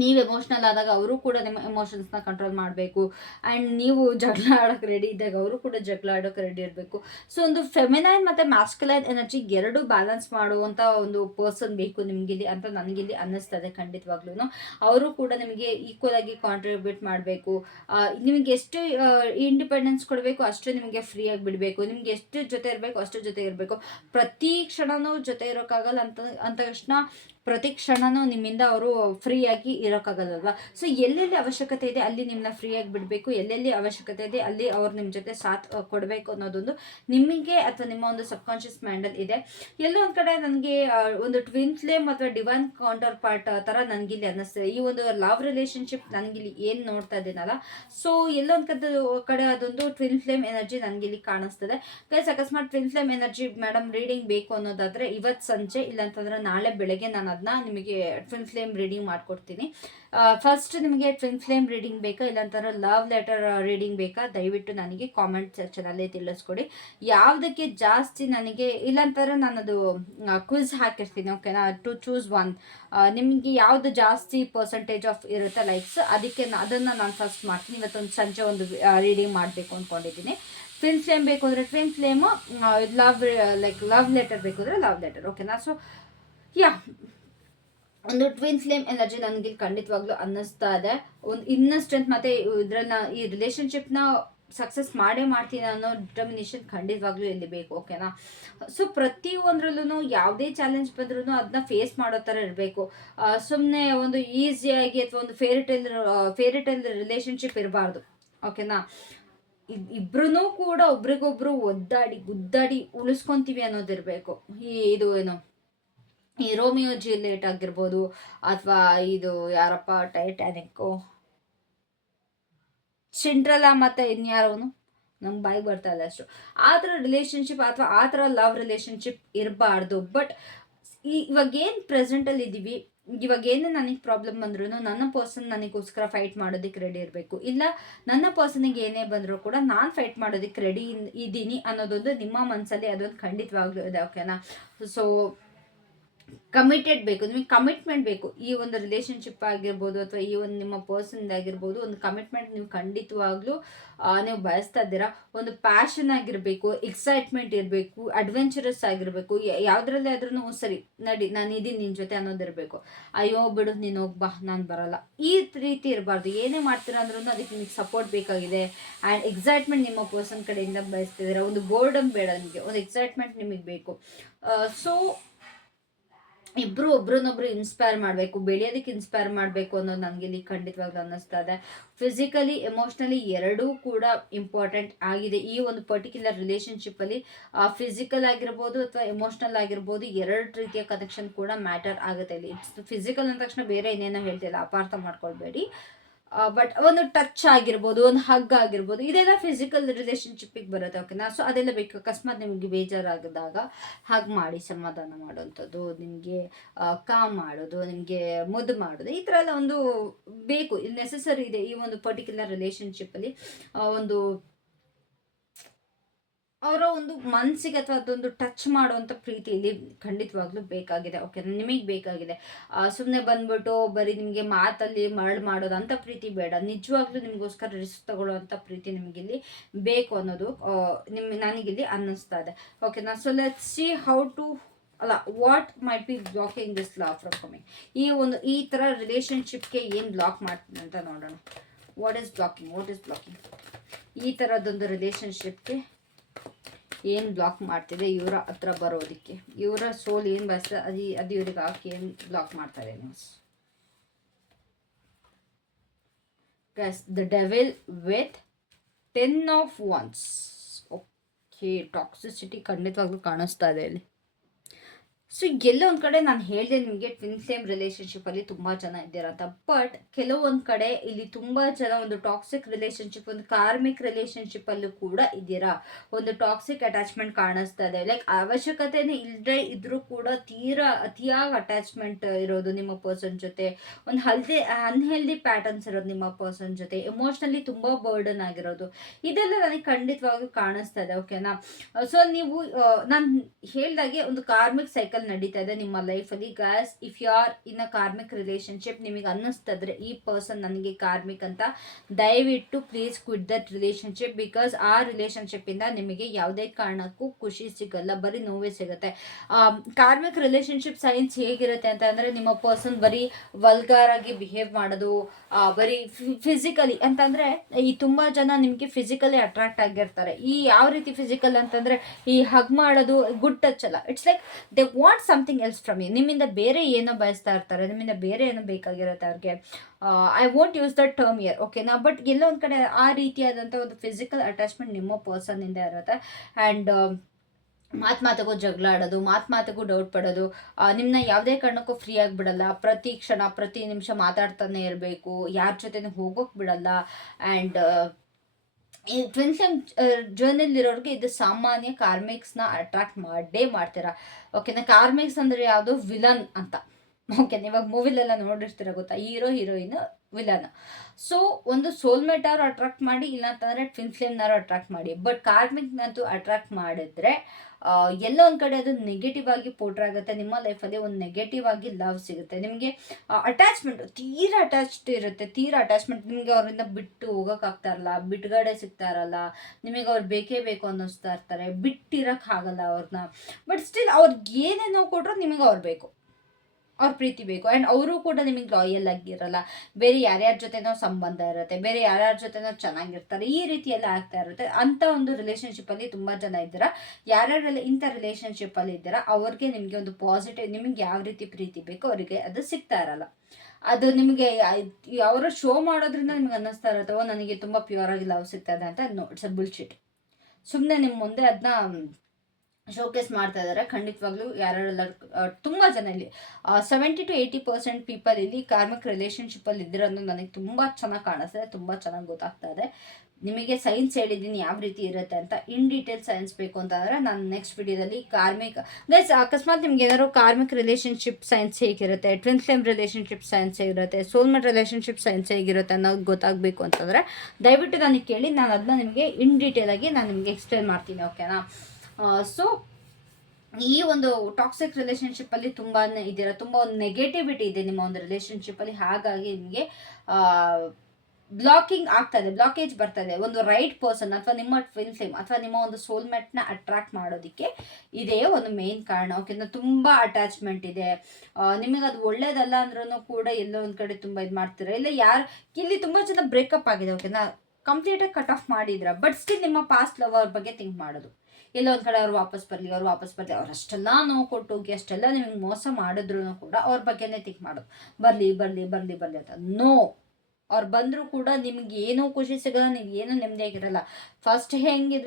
ನೀವು ಎಮೋಷ್ನಲ್ ಆದಾಗ ಅವರು ಕೂಡ ನಿಮ್ಮ ಎಮೋಷನ್ಸ್ನ ಕಂಟ್ರೋಲ್ ಮಾಡಬೇಕು. ಆ್ಯಂಡ್ ನೀವು ಜಗಳ ಆಡೋಕ್ಕೆ ರೆಡಿ ಇದ್ದಾಗ ಅವರು ಕೂಡ ಜಗಳ ಆಡೋಕ್ಕೆ ರೆಡಿ ಇರಬೇಕು. ಸೊ ಒಂದು ಫೆಮಿನೈನ್ ಮತ್ತು ಮ್ಯಾಸ್ಕ್ಯುಲೈನ್ ಎನರ್ಜಿ ಎರಡೂ ಬ್ಯಾಲೆನ್ಸ್ ಮಾಡುವಂಥ ಒಂದು ಪರ್ಸನ್ ಬೇಕು ನಿಮಗಿಲ್ಲಿ ಅಂತ ನನಗಿಲ್ಲಿ ಅನ್ನಿಸ್ತದೆ. ಖಂಡಿತವಾಗ್ಲೂ ಅವರು ಕೂಡ ನಿಮಗೆ ಈಕ್ವಲ್ ಆಗಿ ಕಾಂಟ್ರಿಬ್ಯೂಟ್ ಮಾಡಬೇಕು. ನಿಮಗೆ ಎಷ್ಟು ಇಂಡಿಪೆಂಡೆನ್ಸ್ ಕೊಡಬೇಕು ಅಷ್ಟು ನಿಮಗೆ ಫ್ರೀಯಾಗಿ ಬಿಡಬೇಕು. ನಿಮ್ಗೆ ಎಷ್ಟು ಜೊತೆ ಇರಬೇಕು ಅಷ್ಟು ಜೊತೆ ಇರಬೇಕು. ಪ್ರತಿ ಕ್ಷಣವೂ ಜೊತೆ ಇರೋಕ್ಕಾಗಲ್ಲ ಅಂದ ತಕ್ಷಣ ಪ್ರತಿ ಕ್ಷಣನೂ ನಿಮ್ಮಿಂದ ಅವರು ಫ್ರೀಯಾಗಿ ಇರೋಕ್ಕಾಗಲ್ಲಲ್ವಾ. ಸೊ ಎಲ್ಲೆಲ್ಲಿ ಅವಶ್ಯಕತೆ ಇದೆ ಅಲ್ಲಿ ನಿಮ್ಮನ್ನ ಫ್ರೀಯಾಗಿ ಬಿಡಬೇಕು, ಎಲ್ಲೆಲ್ಲಿ ಅವಶ್ಯಕತೆ ಇದೆ ಅಲ್ಲಿ ಅವ್ರು ನಿಮ್ಮ ಜೊತೆ ಸಾಥ್ ಕೊಡಬೇಕು ಅನ್ನೋದೊಂದು ನಿಮಗೆ ಅಥವಾ ನಿಮ್ಮ ಒಂದು ಸಬ್ಕಾನ್ಷಿಯಸ್ ಮೈಂಡಲ್ಲಿ ಇದೆ. ಎಲ್ಲೋ ಒಂದು ಕಡೆ ನನಗೆ ಒಂದು ಟ್ವಿನ್ ಫ್ಲೇಮ್ ಅಥವಾ ಡಿವೈನ್ ಕೌಂಟರ್ ಪಾರ್ಟ್ ಥರ ನನಗಿಲ್ಲಿ ಅನ್ನಿಸ್ತದೆ. ಈ ಒಂದು ಲವ್ ರಿಲೇಷನ್ಶಿಪ್ ನನಗಿಲ್ಲಿ ಏನು ನೋಡ್ತಾ ಇದ್ದೀನಲ್ಲ, ಸೊ ಎಲ್ಲೊಂದು ಕಡೆ ಅದೊಂದು ಟ್ವಿನ್ ಫ್ಲೇಮ್ ಎನರ್ಜಿ ನನಗಿಲ್ಲಿ ಕಾಣಿಸ್ತದೆ. ಗೈಸ್, ಅಕಸ್ಮಾತ್ twin flame energy madam reading ಬೇಕು ಅನ್ನೋದಾದರೆ ಇವತ್ತು ಸಂಜೆ ಇಲ್ಲಾಂತಂದ್ರೆ ನಾಳೆ ಬೆಳಗ್ಗೆ ನಾನು ಅದನ್ನ ನಿಮಗೆ ಟ್ವಿನ್ ಫ್ಲೇಮ್ ರೀಡಿಂಗ್ ಮಾಡಿಕೊಡ್ತೀನಿ. ಫಸ್ಟ್ ನಿಮಗೆ ಟ್ವಿನ್ ಫ್ಲೇಮ್ ರೀಡಿಂಗ್ ಬೇಕಾ ಇಲ್ಲಾಂತಾರೆ ಲವ್ ಲೆಟರ್ ರೀಡಿಂಗ್ ಬೇಕಾ, ದಯವಿಟ್ಟು ನನಗೆ ಕಾಮೆಂಟ್ ಸೆಕ್ಷನಲ್ಲಿ ತಿಳಿಸ್ಕೊಡಿ. ಯಾವುದಕ್ಕೆ ಜಾಸ್ತಿ ನನಗೆ ಇಲ್ಲಾಂತಾರೆ ನಾನದು ಕ್ವಿಜ್ ಹಾಕಿರ್ತೀನಿ, ಓಕೆನಾ, ಟು ಚೂಸ್ ಒನ್. ನಿಮಗೆ ಯಾವುದು ಜಾಸ್ತಿ ಪರ್ಸೆಂಟೇಜ್ ಆಫ್ ಇರುತ್ತೆ ಲೈಕ್ಸ್, ಅದಕ್ಕೆ ಅದನ್ನು ನಾನು ಫಸ್ಟ್ ಮಾಡ್ತೀನಿ. ಇವತ್ತೊಂದು ಸಂಜೆ ಒಂದು ರೀಡಿಂಗ್ ಮಾಡಬೇಕು ಅಂದ್ಕೊಂಡಿದ್ದೀನಿ. ಟ್ವಿನ್ ಫ್ಲೇಮ್ ಬೇಕು ಅಂದರೆ ಟ್ವಿನ್ ಫ್ಲೇಮು, ಲವ್ ಲೆಟರ್ ಬೇಕು ಅಂದರೆ ಲವ್ ಲೆಟರ್, ಓಕೆನಾ. ಸೊ ಒಂದು ಟ್ವಿನ್ ಫ್ಲೇಮ್ ಎನರ್ಜಿ ನನಗೆ ಖಂಡಿತವಾಗ್ಲೂ ಅನ್ನಿಸ್ತಾ ಇದೆ. ಒಂದು ಇನ್ನರ್ ಸ್ಟ್ರೆಂತ್ ಮತ್ತು ಇದರನ್ನ ಈ ರಿಲೇಷನ್ಶಿಪ್ನ ಸಕ್ಸಸ್ ಮಾಡೇ ಮಾಡ್ತೀನಿ ಅನ್ನೋ ಡಿಟರ್ಮಿನೇಷನ್ ಖಂಡಿತವಾಗ್ಲೂ ಇಲ್ಲಿ ಬೇಕು, ಓಕೆನಾ. ಸೊ ಪ್ರತಿಯೊಂದರಲ್ಲೂ ಯಾವುದೇ ಚಾಲೆಂಜ್ ಬಂದ್ರೂ ಅದನ್ನ ಫೇಸ್ ಮಾಡೋ ಥರ ಇರಬೇಕು. ಸುಮ್ಮನೆ ಒಂದು ಈಸಿಯಾಗಿ ಅಥವಾ ಒಂದು ಫೇರಿಟೇಲ್ ರಿಲೇಷನ್ಶಿಪ್ ಇರಬಾರ್ದು, ಓಕೆನಾ. ಇಬ್ರು ಕೂಡ ಒಬ್ರಿಗೊಬ್ರು ಗುದ್ದಾಡಿ ಉಳಿಸ್ಕೊತೀವಿ ಅನ್ನೋದಿರಬೇಕು. ಇದು ಏನು ಈ ರೋಮಿಯೋ ಜೂಲಿಯೆಟ್ ಆಗಿರ್ಬೋದು, ಅಥವಾ ಇದು ಯಾರಪ್ಪ ಟೈಟಾನಿಕ್ಕು, ಸಿಂಡ್ರೆಲಾ ಮತ್ತು ಇನ್ಯಾರೋನು ನಮ್ಗೆ ಬಾಯಿಗೆ ಬರ್ತಾ ಇಲ್ಲ ಅಷ್ಟು, ಆ ಥರ ರಿಲೇಷನ್ಶಿಪ್ ಅಥವಾ ಆ ಥರ ಲವ್ ರಿಲೇಷನ್ಶಿಪ್ ಇರಬಾರ್ದು. ಬಟ್ ಇವಾಗೇನು ಪ್ರೆಸೆಂಟಲ್ಲಿ ಇದ್ದೀವಿ, ಇವಾಗೇನು ನನಗೆ ಪ್ರಾಬ್ಲಮ್ ಬಂದ್ರೂ ನನ್ನ ಪರ್ಸನ್ ನನಗೋಸ್ಕರ ಫೈಟ್ ಮಾಡೋದಕ್ಕೆ ರೆಡಿ ಇರಬೇಕು. ಇಲ್ಲ ನನ್ನ ಪರ್ಸನಿಗೆ ಏನೇ ಬಂದರೂ ಕೂಡ ನಾನು ಫೈಟ್ ಮಾಡೋದಕ್ಕೆ ರೆಡಿ ಇದ್ದೀನಿ ಅನ್ನೋದೊಂದು ನಿಮ್ಮ ಮನಸ್ಸಲ್ಲಿ ಅದೊಂದು ಖಂಡಿತವಾಗ್ಲೂ ಇದೆ, ಓಕೆನಾ. ಸೊ ಕಮಿಟೆಡ್ ಬೇಕು, ನಿಮಗೆ ಕಮಿಟ್ಮೆಂಟ್ ಬೇಕು. ಈ ಒಂದು ರಿಲೇಷನ್ಶಿಪ್ ಆಗಿರ್ಬೋದು ಅಥವಾ ಈ ಒಂದು ನಿಮ್ಮ ಪರ್ಸನ್ ಆಗಿರ್ಬೋದು, ಒಂದು ಕಮಿಟ್ಮೆಂಟ್ ನೀವು ಖಂಡಿತವಾಗ್ಲೂ ನೀವು ಬಯಸ್ತಾ ಇದ್ದೀರಾ. ಒಂದು ಪ್ಯಾಷನ್ ಆಗಿರಬೇಕು, ಎಕ್ಸೈಟ್ಮೆಂಟ್ ಇರಬೇಕು, ಅಡ್ವೆಂಚರಸ್ ಆಗಿರಬೇಕು. ಯಾವುದ್ರಲ್ಲೇ ಆದ್ರೂ ಸರಿ ನಡಿ ನಾನು ಇದೀನಿ ನಿನ್ನ ಜೊತೆ ಅನ್ನೋದಿರಬೇಕು. ಅಯ್ಯೋ ಬಿಡು ನೀನು ಹೋಗ್ಬಾ ನಾನು ಬರಲ್ಲ, ಈ ರೀತಿ ಇರಬಾರ್ದು. ಏನೇ ಮಾಡ್ತೀರಾ ಅಂದ್ರೂ ಅದಕ್ಕೆ ನಿಮಗೆ ಸಪೋರ್ಟ್ ಬೇಕಾಗಿದೆ. ಆ್ಯಂಡ್ ಎಕ್ಸೈಟ್ಮೆಂಟ್ ನಿಮ್ಮ ಪರ್ಸನ್ ಕಡೆಯಿಂದ ಬಯಸ್ತಿದ್ದೀರಾ. ಒಂದು ಬೋರ್ಡಮ್ ಬೇಡ ನಿಮಗೆ, ಒಂದು ಎಕ್ಸೈಟ್ಮೆಂಟ್ ನಿಮಗೆ ಬೇಕು. ಸೊ ಇಬ್ಬರು ಒಬ್ರನ್ನೊಬ್ರು ಇನ್ಸ್ಪೈರ್ ಮಾಡಬೇಕು, ಬೆಳೆಯೋದಕ್ಕೆ ಇನ್ಸ್ಪೈರ್ ಮಾಡಬೇಕು ಅನ್ನೋದು ನನಗೆ ಇಲ್ಲಿ ಖಂಡಿತವಾಗ್ಲೂ ಅನ್ನಿಸ್ತಾ ಇದೆ. ಫಿಸಿಕಲಿ ಎಮೋಷ್ನಲಿ ಎರಡೂ ಕೂಡ ಇಂಪಾರ್ಟೆಂಟ್ ಆಗಿದೆ ಈ ಒಂದು ಪರ್ಟಿಕ್ಯುಲರ್ ರಿಲೇಷನ್ಶಿಪ್ಪಲ್ಲಿ. ಫಿಸಿಕಲ್ ಆಗಿರ್ಬೋದು ಅಥವಾ ಎಮೋಷ್ನಲ್ ಆಗಿರ್ಬೋದು, ಎರಡು ರೀತಿಯ ಕನೆಕ್ಷನ್ ಕೂಡ ಮ್ಯಾಟರ್ ಆಗುತ್ತೆ ಇಲ್ಲಿ. ಫಿಸಿಕಲ್ ಅಂದ ತಕ್ಷಣ ಬೇರೆ ಇನ್ನೇನೋ ಹೇಳ್ತಿಲ್ಲ, ಅಪಾರ್ಥ ಮಾಡ್ಕೊಳ್ಬೇಡಿ. ಬಟ್ ಒಂದು ಟಚ್ ಆಗಿರ್ಬೋದು, ಒಂದು ಹಗ್ ಆಗಿರ್ಬೋದು, ಇದೆಲ್ಲ ಫಿಸಿಕಲ್ ರಿಲೇಷನ್ಶಿಪ್ಪಿಗೆ ಬರುತ್ತೆ, ಓಕೆನಾ. ಸೊ ಅದೆಲ್ಲ ಬೇಕು. ಅಕಸ್ಮಾತ್ ನಿಮಗೆ ಬೇಜಾರಾಗಿದ್ದಾಗ ಹಗ್ ಮಾಡಿ ಸಮಾಧಾನ ಮಾಡೋವಂಥದ್ದು, ನಿಮಗೆ ಕಾಮ್ ಮಾಡೋದು, ನಿಮಗೆ ಮುದ್ದು ಮಾಡೋದು, ಈ ಥರ ಎಲ್ಲ ಒಂದು ಬೇಕು, ಇಲ್ಲಿ ನೆಸೆಸರಿ ಇದೆ ಈ ಒಂದು ಪರ್ಟಿಕ್ಯುಲರ್ ರಿಲೇಷನ್ಶಿಪ್ಪಲ್ಲಿ. ಒಂದು ಅವರ ಒಂದು ಮನಸ್ಸಿಗೆ ಅಥವಾ ಅದೊಂದು ಟಚ್ ಮಾಡುವಂಥ ಪ್ರೀತಿ ಇಲ್ಲಿ ಖಂಡಿತವಾಗ್ಲೂ ಬೇಕಾಗಿದೆ, ಓಕೆ, ನಿಮಗೆ ಬೇಕಾಗಿದೆ. ಸುಮ್ಮನೆ ಬಂದ್ಬಿಟ್ಟು ಬರೀ ನಿಮಗೆ ಮಾತಲ್ಲಿ ಮಾಡೋದು ಅಂಥ ಪ್ರೀತಿ ಬೇಡ. ನಿಜವಾಗ್ಲೂ ನಿಮಗೋಸ್ಕರ ರಿಸ್ಕ್ ತಗೊಳ್ಳೋವಂಥ ಪ್ರೀತಿ ನಿಮಗಿಲ್ಲಿ ಬೇಕು ಅನ್ನೋದು ನನಗಿಲ್ಲಿ ಅನ್ನಿಸ್ತಾ ಇದೆ, ಓಕೆನಾ. So let's see how to what might be blocking this love from coming. ಈ ಥರ ರಿಲೇಷನ್ಶಿಪ್ಗೆ ಏನು ಬ್ಲಾಕ್ ಮಾಡ್ತೀನಿ ಅಂತ ನೋಡೋಣ. ವಾಟ್ ಈಸ್ ಬ್ಲಾಕಿಂಗ್ ಈ ಥರದೊಂದು ರಿಲೇಷನ್ಶಿಪ್ಗೆ ಏನು ಬ್ಲಾಕ್ ಮಾಡ್ತಿದೆ ಇವರ ಹತ್ರ ಬರೋದಕ್ಕೆ, ಇವರ ಸೋಲ್ ಏನು ಬಯಸ್ತದೆ ಅದು ಇವ್ರಿಗೆ ಹಾಕಿ ಏನು ಬ್ಲಾಕ್ ಮಾಡ್ತಾರೆ news. Guys, the devil with 10 of Wands. Okay, toxicity ಖಂಡಿತವಾಗ್ಲೂ ಕಾಣಿಸ್ತಾ ಇದೆ ಇಲ್ಲಿ. ಸೊ ಎಲ್ಲೋ ಒಂದು ಕಡೆ ನಾನು ಹೇಳಿದೆ ನಿಮಗೆ ಟ್ವಿನ್ ಫ್ಲೇಮ್ ರಿಲೇಷನ್ಶಿಪ್ಪಲ್ಲಿ ತುಂಬ ಜನ ಇದ್ದೀರಾ ಅಂತ. ಬಟ್ ಕೆಲವೊಂದು ಕಡೆ ಇಲ್ಲಿ ತುಂಬ ಜನ ಒಂದು ಟಾಕ್ಸಿಕ್ ರಿಲೇಷನ್ಶಿಪ್, ಒಂದು ಕಾರ್ಮಿಕ್ ರಿಲೇಷನ್ಶಿಪ್ಪಲ್ಲೂ ಕೂಡ ಇದ್ದೀರಾ. ಒಂದು ಟಾಕ್ಸಿಕ್ ಅಟ್ಯಾಚ್ಮೆಂಟ್ ಕಾಣಿಸ್ತಾ ಇದೆ. ಲೈಕ್ ಅವಶ್ಯಕತೆನೇ ಇಲ್ಲದೆ ಇದ್ರೂ ಕೂಡ ತೀರಾ ಅತಿಯಾಗಿ ಅಟ್ಯಾಚ್ಮೆಂಟ್ ಇರೋದು ನಿಮ್ಮ ಪರ್ಸನ್ ಜೊತೆ. ಒಂದು ಅನ್ಹೆಲ್ದಿ ಪ್ಯಾಟರ್ನ್ಸ್ ಇರೋದು ನಿಮ್ಮ ಪರ್ಸನ್ ಜೊತೆ. ಎಮೋಷ್ನಲಿ ತುಂಬ ಬರ್ಡನ್ ಆಗಿರೋದು, ಇದೆಲ್ಲ ನನಗೆ ಖಂಡಿತವಾಗ್ಲೂ ಕಾಣಿಸ್ತಾ ಇದೆ, ಓಕೆನಾ. ಸೊ ನೀವು ನಾನು ಹೇಳ್ದಾಗೆ ಒಂದು ಕಾರ್ಮಿಕ್ ಸೈಕಲ್ ನಡೀತಾ ಇದೆ ನಿಮ್ಮ ಲೈಫಲ್ಲಿ. Guys, if you are in a karmic relationship, ನಿಮಗೆ ಅನ್ನಿಸ್ತದ್ರೆ ಈ ಪರ್ಸನ್ ನನಗೆ ಕಾರ್ಮಿಕ್ ಅಂತ, ದಯವಿಟ್ಟು please quit that relationship. Because ಆ ರಿಲೇಷನ್ಶಿಪ್ಪಿಂದ ನಿಮಗೆ ಯಾವುದೇ ಕಾರಣಕ್ಕೂ ಖುಷಿ ಸಿಗಲ್ಲ, ಬರೀ ನೋವೇ ಸಿಗುತ್ತೆ. ಕಾರ್ಮಿಕ್ ರಿಲೇಷನ್ಶಿಪ್ ಸೈನ್ಸ್ ಹೇಗಿರುತ್ತೆ ಅಂತ ಅಂದರೆ, ನಿಮ್ಮ ಪರ್ಸನ್ ಬರೀ ವಲ್ಗಾರ್ ಆಗಿ ಬಿಹೇವ್ ಮಾಡೋದು, ಬರೀ ಫಿಸಿಕಲಿ ಅಂತಂದರೆ ಈ ತುಂಬ ಜನ ನಿಮಗೆ ಫಿಸಿಕಲಿ ಅಟ್ರಾಕ್ಟ್ ಆಗಿರ್ತಾರೆ. ಈ ಯಾವ ರೀತಿ ಫಿಸಿಕಲ್ ಅಂತಂದರೆ ಈ ಹಗ್ ಮಾಡೋದು, ಗುಡ್ ಟಚ್ ಅಲ್ಲ. It's like they want something else from you. ನಿಮ್ಮಿಂದ ಬೇರೆ ಏನೋ ಬಯಸ್ತಾ ಇರ್ತಾರೆ, ನಿಮ್ಮಿಂದ ಬೇರೆ ಏನೋ ಬೇಕಾಗಿರುತ್ತೆ ಅವ್ರಿಗೆ. I won't use the term year, ಓಕೆನಾ. ಬಟ್ ಎಲ್ಲೋ ಒಂದು ಕಡೆ ಆ ರೀತಿಯಾದಂಥ ಒಂದು ಫಿಸಿಕಲ್ ಅಟ್ಯಾಚ್ಮೆಂಟ್ ನಿಮ್ಮ ಪರ್ಸನ್ನಿಂದ ಇರುತ್ತೆ. ಆ್ಯಂಡ್ ಮಾತಿಗೂ ಜಗಳ ಆಡೋದು, ಮಾತಿಗೂ ಡೌಟ್ ಪಡೋದು, ನಿಮ್ಮನ್ನ ಯಾವುದೇ ಕಾರಣಕ್ಕೂ ಫ್ರೀ ಆಗಿಬಿಡಲ್ಲ. ಪ್ರತಿ ಕ್ಷಣ ಪ್ರತಿ ನಿಮಿಷ ಮಾತಾಡ್ತಾನೆ ಇರಬೇಕು, ಯಾರ ಜೊತೆನೂ ಹೋಗೋಕೆ ಬಿಡಲ್ಲ. ಆ್ಯಂಡ್ ಈ ಟ್ವಿನ್ ಫ್ಲೇಮ್ ಜರ್ನಿಲಿರೋರಿಗೆ ಇದು ಸಾಮಾನ್ಯ ಕಾರ್ಮಿಕ್ಸ್ನ ಅಟ್ರಾಕ್ಟ್ ಮಾಡೇ ಮಾಡ್ತೀರಾ, ಓಕೆನಾ. ಕಾರ್ಮಿಕ್ಸ್ ಅಂದರೆ ಯಾವುದು, ವಿಲನ್ ಅಂತ, ಓಕೆ. ಇವಾಗ ಮೂವಿಲೆಲ್ಲ ನೋಡಿರ್ತೀರ ಗೊತ್ತಾ, ಹೀರೋ ಹೀರೋಯಿನ್ ವಿಲನ್. ಸೊ ಒಂದು ಸೋಲ್ಮೇಟ್ ಅವ್ರು ಅಟ್ರಾಕ್ಟ್ ಮಾಡಿ, ಇಲ್ಲ ಅಂತಂದರೆ ಟ್ವಿನ್ ಫ್ಲೇಮ್ನವ್ರು ಅಟ್ರಾಕ್ಟ್ ಮಾಡಿ. ಬಟ್ ಕಾರ್ಮಿಕ್ನಂತೂ ಅಟ್ರಾಕ್ಟ್ ಮಾಡಿದ್ರೆ ಎಲ್ಲೋ ಒಂದು ಕಡೆ ಅದು ನೆಗೆಟಿವ್ ಆಗಿ ಪೋಟ್ರ್ ಆಗುತ್ತೆ. ನಿಮ್ಮ ಲೈಫಲ್ಲಿ ಒಂದು ನೆಗೆಟಿವ್ ಆಗಿ ಲವ್ ಸಿಗುತ್ತೆ ನಿಮಗೆ. ಅಟ್ಯಾಚ್ಮೆಂಟ್ ತೀರಾ ಅಟ್ಯಾಚ್ಡ್ ಇರುತ್ತೆ, ತೀರಾ ಅಟ್ಯಾಚ್ಮೆಂಟ್. ನಿಮಗೆ ಅವರಿಂದ ಬಿಟ್ಟು ಹೋಗೋಕ್ಕಾಗ್ತಾ ಇರಲ್ಲ, ಬಿಡುಗಡೆ ಸಿಗ್ತಾ ಇರಲ್ಲ, ನಿಮಗೆ ಅವ್ರು ಬೇಕೇ ಬೇಕು ಅನ್ನಿಸ್ತಾ ಇರ್ತಾರೆ, ಬಿಟ್ಟಿರೋಕ್ಕಾಗಲ್ಲ ಅವ್ರನ್ನ. ಬಟ್ ಸ್ಟಿಲ್ ಅವ್ರಿಗೆ ಏನೇನೋ ಕೊಟ್ಟರು ನಿಮಗೆ ಅವ್ರು ಬೇಕು, ಅವ್ರ ಪ್ರೀತಿ ಬೇಕು. ಆ್ಯಂಡ್ ಅವರು ಕೂಡ ನಿಮಗೆ ಲಾಯಲ್ ಆಗಿರಲ್ಲ, ಬೇರೆ ಯಾರ್ಯಾರ ಜೊತೆನೋ ಸಂಬಂಧ ಇರುತ್ತೆ, ಬೇರೆ ಯಾರ್ಯಾರ ಜೊತೆನೋ ಚೆನ್ನಾಗಿರ್ತಾರೆ, ಈ ರೀತಿ ಎಲ್ಲ ಆಗ್ತಾ ಇರುತ್ತೆ. ಅಂಥ ಒಂದು ರಿಲೇಷನ್ಶಿಪ್ಪಲ್ಲಿ ತುಂಬ ಜನ ಇದ್ದೀರಾ. ಯಾರ್ಯಾರೆಲ್ಲ ಇಂಥ ರಿಲೇಷನ್ಶಿಪ್ಪಲ್ಲಿ ಇದ್ದೀರಾ ಅವ್ರಿಗೆ ನಿಮಗೆ ಒಂದು ಪಾಸಿಟಿವ್, ನಿಮಗೆ ಯಾವ ರೀತಿ ಪ್ರೀತಿ ಬೇಕೋ ಅವರಿಗೆ ಅದು ಸಿಗ್ತಾ ಇರಲ್ಲ. ಅದು ನಿಮಗೆ ಅವರು ಶೋ ಮಾಡೋದ್ರಿಂದ ನಿಮ್ಗೆ ಅನ್ನಿಸ್ತಾ ಇರುತ್ತೆ, ಓ ನನಗೆ ತುಂಬ ಪ್ಯೂರ್ ಆಗಿ ಲವ್ ಸಿಗ್ತದೆ ಅಂತ. No, it's a bullshit. ಸುಮ್ಮನೆ ನಿಮ್ಮ ಮುಂದೆ ಅದನ್ನ ಶೋಕೇಸ್ ಮಾಡ್ತಾ ಇದ್ದಾರೆ. ಖಂಡಿತವಾಗ್ಲೂ ಯಾರೆಲ್ಲ ತುಂಬ ಜನ ಇಲ್ಲಿ 70 to 80% ಪೀಪಲ್ ಇಲ್ಲಿ ಕಾರ್ಮಿಕ್ ರಿಲೇಷನ್ಶಿಪ್ಪಲ್ಲಿ ಇದ್ದಿರೋದು ನನಗೆ ತುಂಬ ಚೆನ್ನಾಗಿ ಕಾಣಿಸ್ತದೆ, ತುಂಬ ಚೆನ್ನಾಗಿ ಗೊತ್ತಾಗ್ತಾ ಇದೆ. ನಿಮಗೆ ಸೈನ್ಸ್ ಹೇಳಿದ್ದೀನಿ ಯಾವ ರೀತಿ ಇರುತ್ತೆ ಅಂತ. ಇನ್ ಡೀಟೇಲ್ ಸೈನ್ಸ್ ಬೇಕು ಅಂತಂದರೆ ನಾನು ನೆಕ್ಸ್ಟ್ ವಿಡಿಯೋದಲ್ಲಿ ಕಾರ್ಮಿಕ್ ಗೈಸ್, ಅಕಸ್ಮಾತ್ ನಿಮ್ಗೆ ಏನಾದ್ರು ಕಾರ್ಮಿಕ್ ರಿಲೇಷನ್ಶಿಪ್ ಸೈನ್ಸ್ ಹೇಗಿರುತ್ತೆ, ಟ್ವಿನ್ ಫ್ಲೇಮ್ ರಿಲೇಷನ್ಶಿಪ್ ಸೈನ್ಸ್ ಹೇಗಿರುತ್ತೆ, ಸೋಲ್ಮೇಟ್ ರಿಲೇಷನ್ಶಿಪ್ ಸೈನ್ಸ್ ಹೇಗಿರುತ್ತೆ ಅನ್ನೋದು ಗೊತ್ತಾಗಬೇಕು ಅಂತಂದರೆ ದಯವಿಟ್ಟು ನನಗೆ ಕೇಳಿ, ನಾನು ಅದನ್ನ ನಿಮಗೆ ಇನ್ ಡೀಟೇಲಾಗಿ ನಾನು ನಿಮಗೆ ಎಕ್ಸ್ಪ್ಲೇನ್ ಮಾಡ್ತೀನಿ, ಓಕೆನಾ. ಸೊ ಈ ಒಂದು ಟಾಕ್ಸಿಕ್ ರಿಲೇಷನ್ಶಿಪ್ಪಲ್ಲಿ ತುಂಬಾ ಇದ್ದೀರಾ, ತುಂಬ ಒಂದು ನೆಗೆಟಿವಿಟಿ ಇದೆ ನಿಮ್ಮ ಒಂದು ರಿಲೇಷನ್ಶಿಪ್ಪಲ್ಲಿ. ಹಾಗಾಗಿ ನಿಮಗೆ ಬ್ಲಾಕಿಂಗ್ ಆಗ್ತದೆ, ಬ್ಲಾಕೇಜ್ ಬರ್ತದೆ. ಒಂದು ರೈಟ್ ಪರ್ಸನ್ ಅಥವಾ ನಿಮ್ಮ ಟ್ವಿನ್ ಫ್ಲೇಮ್ ಅಥವಾ ನಿಮ್ಮ ಒಂದು ಸೋಲ್ಮೇಟ್ನ ಅಟ್ರಾಕ್ಟ್ ಮಾಡೋದಕ್ಕೆ ಇದೇ ಒಂದು ಮೇನ್ ಕಾರಣ, ಓಕೆನಾ. ತುಂಬ ಅಟ್ಯಾಚ್ಮೆಂಟ್ ಇದೆ, ನಿಮಗೆ ಅದು ಒಳ್ಳೇದಲ್ಲ ಅಂದ್ರೂ ಕೂಡ ಎಲ್ಲೋ ಒಂದು ಕಡೆ ತುಂಬ ಇದು ಮಾಡ್ತೀರಾ. ಇಲ್ಲ ಇಲ್ಲಿ ತುಂಬ ಜನ ಬ್ರೇಕಪ್ ಆಗಿದೆ, ಓಕೆನಾ, ಕಂಪ್ಲೀಟಾಗಿ ಕಟ್ ಆಫ್ ಮಾಡಿದ್ರ. ಬಟ್ ಸ್ಟಿಲ್ ನಿಮ್ಮ ಪಾಸ್ಟ್ ಲವ್ ಅವ್ರ ಬಗ್ಗೆ ಥಿಂಕ್ ಮಾಡೋದು, ಎಲ್ಲೋ ಒಂದು ಕಡೆ ಅವ್ರು ವಾಪಸ್ ಬರಲಿ, ಅವ್ರು ಅಷ್ಟೆಲ್ಲ ನೋವು ಕೊಟ್ಟು ಹೋಗಿ ಅಷ್ಟೆಲ್ಲ ನಿಮಗೆ ಮೋಸ ಮಾಡಿದ್ರು ಕೂಡ ಅವ್ರ ಬಗ್ಗೆನೇ ಥಿಂಕ್ ಮಾಡೋದು, ಬರಲಿ ಅಂತ. ನೋ, ಅವ್ರು ಬಂದರೂ ಕೂಡ ನಿಮ್ಗೆ ಏನೂ ಖುಷಿ ಸಿಗಲ್ಲ, ನೀವು ಏನೂ ನೆಮ್ಮದಿಯಾಗಿರಲ್ಲ. ಫಸ್ಟ್ ಹೆಂಗೆ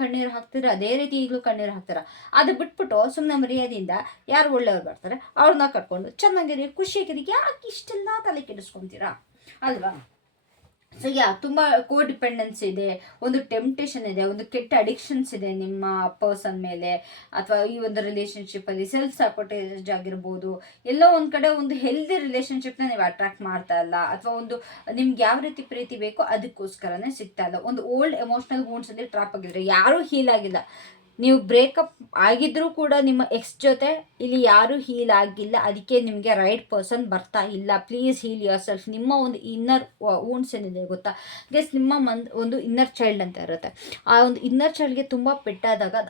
ಕಣ್ಣೀರು ಹಾಕ್ತೀರ ಅದೇ ರೀತಿ ಈಗಲೂ ಕಣ್ಣೀರು ಹಾಕ್ತೀರ. ಅದು ಬಿಟ್ಬಿಟ್ಟು ಸುಮ್ಮನೆ ಮರ್ಯಾದೆಯಿಂದ ಯಾರು ಒಳ್ಳೆಯವ್ರು ಬರ್ತಾರೆ ಅವ್ರನ್ನ ಕಟ್ಕೊಂಡು ಚೆನ್ನಾಗಿರಿ, ಖುಷಿಯಾಗಿರಿ, ಯಾಕೆ ಇಷ್ಟೆಲ್ಲ ತಲೆ ಕೆಡಿಸ್ಕೊತೀರಾ ಅಲ್ವಾ. ಸೊ ತುಂಬ ಕೋಡಿಪೆಂಡೆನ್ಸ್ ಇದೆ, ಒಂದು ಟೆಂಪ್ಟೇಷನ್ ಇದೆ, ಒಂದು ಕೆಟ್ಟ ಅಡಿಕ್ಷನ್ಸ್ ಇದೆ ನಿಮ್ಮ ಪರ್ಸನ್ ಮೇಲೆ, ಅಥವಾ ಈ ಒಂದು ರಿಲೇಷನ್ಶಿಪ್ಪಲ್ಲಿ ಸೆಲ್ಫ್ ಸಪೋರ್ಟೇಜ್ ಆಗಿರ್ಬೋದು. ಎಲ್ಲೋ ಒಂದು ಕಡೆ ಒಂದು ಹೆಲ್ದಿ ರಿಲೇಷನ್ಶಿಪ್ನ ನೀವು ಅಟ್ರಾಕ್ಟ್ ಮಾಡ್ತಾ ಇಲ್ಲ, ಅಥವಾ ಒಂದು ನಿಮ್ಗೆ ಯಾವ ರೀತಿ ಪ್ರೀತಿ ಬೇಕೋ ಅದಕ್ಕೋಸ್ಕರನೇ ಸಿಗ್ತಾ ಇಲ್ಲ. ಒಂದು ಓಲ್ಡ್ ಎಮೋಷ್ನಲ್ ವೂಂಡ್ಸಲ್ಲಿ ಟ್ರಾಪ್ ಆಗಿದ್ರೆ, ಯಾರೂ ಹೀಲ್ ಆಗಿಲ್ಲ. ನೀವು ಬ್ರೇಕಪ್ ಆಗಿದ್ರೂ ಕೂಡ ನಿಮ್ಮ ಎಕ್ಸ್ ಜೊತೆ ಇಲ್ಲಿ ಯಾರೂ ಹೀಲ್ ಆಗಿಲ್ಲ, ಅದಕ್ಕೆ ನಿಮಗೆ ರೈಟ್ ಪರ್ಸನ್ ಬರ್ತಾ ಇಲ್ಲ. Please heal yourself. ನಿಮ್ಮ ಒಂದು ಇನ್ನರ್ ವೂಂಡ್ಸ್ ಏನಿದೆ ಗೊತ್ತಾ ಗೆಸ್, ನಿಮ್ಮ ಒಂದು ಇನ್ನರ್ ಚೈಲ್ಡ್ ಅಂತ ಇರುತ್ತೆ. ಆ ಒಂದು ಇನ್ನರ್ ಚೈಲ್ಡ್ಗೆ ತುಂಬ ಪೆಟ್ಟಾದಾಗ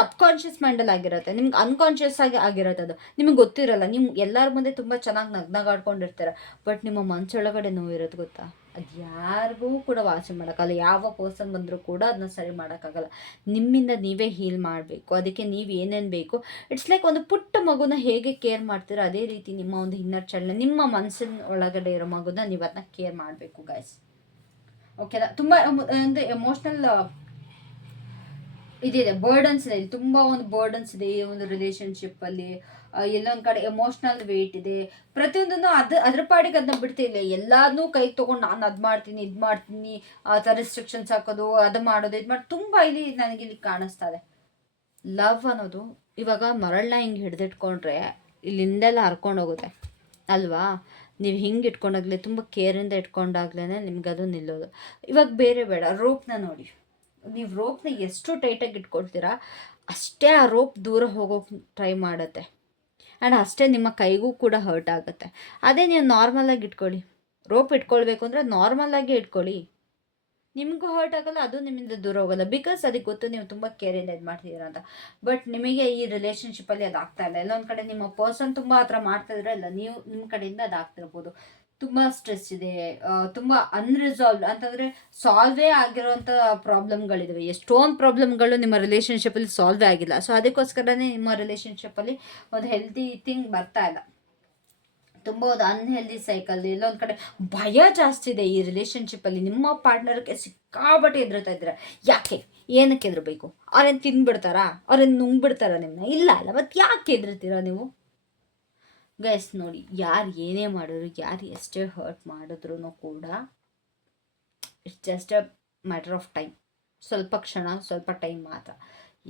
ಸಬ್ಕಾನ್ಷಿಯಸ್ ಮೈಂಡಲ್ಲಿ ಆಗಿರುತ್ತೆ, ನಿಮ್ಗೆ ಅನ್ಕಾನ್ಷಿಯಸ್ ಆಗಿ ಆಗಿರುತ್ತೆ. ಅದು ನಿಮಗೆ ಗೊತ್ತಿರಲ್ಲ, ನೀವು ಎಲ್ಲರ ಮುಂದೆ ತುಂಬ ಚೆನ್ನಾಗಿ ನಗ್ನಾಗಾಡ್ಕೊಂಡಿರ್ತೀರ, ಬಟ್ ನಿಮ್ಮ ಮನಸ್ಸೊಳಗಡೆ ನೋವಿರೋದು ಗೊತ್ತಾ, ಅದು ಯಾರಿಗೂ ಕೂಡ ವಾಸಿ ಮಾಡೋಕ್ಕಲ್ಲ. ಯಾವ ಪರ್ಸನ್ ಬಂದರೂ ಕೂಡ ಅದನ್ನ ಸರಿ ಮಾಡೋಕ್ಕಾಗಲ್ಲ. ನಿಮ್ಮಿಂದ ನೀವೇ ಹೀಲ್ ಮಾಡಬೇಕು. ಅದಕ್ಕೆ ನೀವು ಏನೇನು ಬೇಕು, ಇಟ್ಸ್ ಲೈಕ್ ಒಂದು ಪುಟ್ಟ ಮಗುನ ಹೇಗೆ ಕೇರ್ ಮಾಡ್ತೀರೋ ಅದೇ ರೀತಿ ನಿಮ್ಮ ಒಂದು ಇನ್ನರ್ ಚೈಲ್ಡ್ನ, ನಿಮ್ಮ ಮನಸ್ಸಿನ ಒಳಗಡೆ ಇರೋ ಮಗುನ ನೀವು ಅದನ್ನ ಕೇರ್ ಮಾಡಬೇಕು ಗೈಸ್, ಓಕೆನಾ. ತುಂಬ ಒಂದು ಎಮೋಷ್ನಲ್ ಇದಿದೆ, ಬರ್ಡನ್ಸ್ ಇದೆ, ತುಂಬ ಒಂದು ಬರ್ಡನ್ಸ್ ಇದೆ ಈ ಒಂದು ರಿಲೇಷನ್ಶಿಪ್ಪಲ್ಲಿ. ಎಲ್ಲೊಂದು ಕಡೆ ಎಮೋಷ್ನಲ್ ವೇಟ್ ಇದೆ. ಪ್ರತಿಯೊಂದನ್ನು ಅದ್ರ ಪಾಡಿಗೆ ಅದನ್ನ ಬಿಡ್ತಿಲ್ಲ, ಎಲ್ಲಾದನ್ನೂ ಕೈಗೆ ತೊಗೊಂಡು ನಾನು ಅದು ಮಾಡ್ತೀನಿ ಇದು ಮಾಡ್ತೀನಿ ಅಥವಾ ರಿಸ್ಟ್ರಿಕ್ಷನ್ಸ್ ಹಾಕೋದು, ಅದು ಮಾಡೋದು, ಇದು ಮಾಡಿ ತುಂಬ ನನಗಿಲ್ಲಿ ಕಾಣಿಸ್ತಾ ಇದೆ. ಲವ್ ಅನ್ನೋದು ಇವಾಗ ಮರಳನ್ನ ಹಿಂಗೆ ಹಿಡಿದಿಟ್ಕೊಂಡ್ರೆ ಇಲ್ಲಿಂದೆಲ್ಲ ಹರ್ಕೊಂಡು ಹೋಗುತ್ತೆ ಅಲ್ವಾ. ನೀವು ಹಿಂಗೆ ಇಟ್ಕೊಂಡಾಗಲೇ ತುಂಬ ಕೇರಿಂದ ಇಟ್ಕೊಂಡಾಗ್ಲೇ ನಿಮ್ಗೆ ಅದು ನಿಲ್ಲೋದು. ಇವಾಗ ಬೇರೆ ಬೇಡ, ರೋಪ್ನ ನೋಡಿ, ನೀವು ರೋಪ್ನ ಎಷ್ಟು ಟೈಟಾಗಿ ಇಟ್ಕೊಳ್ತೀರಾ ಅಷ್ಟೇ ಆ ರೋಪ್ ದೂರ ಹೋಗೋಕೆ ಟ್ರೈ ಮಾಡುತ್ತೆ, ಆ್ಯಂಡ್ ಅಷ್ಟೇ ನಿಮ್ಮ ಕೈಗೂ ಕೂಡ ಹರ್ಟ್ ಆಗುತ್ತೆ. ಅದೇ ನೀವು ನಾರ್ಮಲಾಗಿ ಇಟ್ಕೊಳ್ಳಿ, ರೋಪ್ ಇಟ್ಕೊಳ್ಬೇಕು ಅಂದರೆ ನಾರ್ಮಲಾಗಿ ಇಟ್ಕೊಳ್ಳಿ, ನಿಮಗೂ ಹರ್ಟ್ ಆಗೋಲ್ಲ, ಅದು ನಿಮ್ಮಿಂದ ದೂರ ಹೋಗೋಲ್ಲ. ಬಿಕಾಸ್ ಅದಕ್ಕೆ ಗೊತ್ತು ನೀವು ತುಂಬ ಕೇರಿಂದ ಇದು ಮಾಡ್ತಿದ್ದೀರಾ ಅಂತ. ಬಟ್ ನಿಮಗೆ ಈ ರಿಲೇಷನ್ಶಿಪ್ಪಲ್ಲಿ ಅದು ಆಗ್ತಾ ಇಲ್ಲ. ಎಲ್ಲೊಂದು ಕಡೆ ನಿಮ್ಮ ಪರ್ಸನ್ ತುಂಬ ಆ ಥರ ಮಾಡ್ತಾಯಿದ್ರೆ ಇಲ್ಲ, ನೀವು ನಿಮ್ಮ ಕಡೆಯಿಂದ ಅದು ಆಗ್ತಿರ್ಬೋದು. ತುಂಬ ಸ್ಟ್ರೆಸ್ ಇದೆ, ತುಂಬ ಅನ್ರಿಸಾಲ್ವ್ಡ್ ಅಂತಂದರೆ ಸಾಲ್ವೇ ಆಗಿರೋಂಥ ಪ್ರಾಬ್ಲಮ್ಗಳಿದ್ದಾವೆ. ಎಷ್ಟೊಂದು ಪ್ರಾಬ್ಲಮ್ಗಳು ನಿಮ್ಮ ರಿಲೇಷನ್ಶಿಪ್ಪಲ್ಲಿ ಸಾಲ್ವೇ ಆಗಿಲ್ಲ. ಸೊ ಅದಕ್ಕೋಸ್ಕರನೇ ನಿಮ್ಮ ರಿಲೇಷನ್ಶಿಪ್ಪಲ್ಲಿ ಒಂದು ಹೆಲ್ತಿ ಥಿಂಗ್ ಬರ್ತಾ ಇಲ್ಲ. ತುಂಬ ಒಂದು ಅನ್ಹೆಲ್ದಿ ಸೈಕಲ್, ಎಲ್ಲೊಂದು ಕಡೆ ಭಯ ಜಾಸ್ತಿ ಇದೆ ಈ ರಿಲೇಷನ್ಶಿಪ್ಪಲ್ಲಿ. ನಿಮ್ಮ ಪಾರ್ಟ್ನರ್ಗೆ ಸಿಕ್ಕಾಬಟ್ಟೆ ಎದುರುತ್ತಾ ಇದ್ದೀರಾ. ಯಾಕೆ, ಏನಕ್ಕೆ ಎದುರಬೇಕು? ಅವ್ರೇನು ತಿಂದ್ಬಿಡ್ತಾರಾ? ಅವ್ರೇನು ನುಂಗ್ಬಿಡ್ತಾರಾ ನಿಮ್ಮನ್ನ? ಇಲ್ಲ ಅಲ್ಲ, ಮತ್ತು ಯಾಕೆ ಎದುರ್ತೀರಾ ನೀವು? ಗೈಸ್ ನೋಡಿ, ಯಾರು ಏನೇ ಮಾಡಿದ್ರು, ಯಾರು ಎಷ್ಟೇ ಹರ್ಟ್ ಮಾಡಿದ್ರು ಕೂಡ it's just a matter of time. ಸ್ವಲ್ಪ ಕ್ಷಣ, ಸ್ವಲ್ಪ ಟೈಮ್ ಮಾತ್ರ,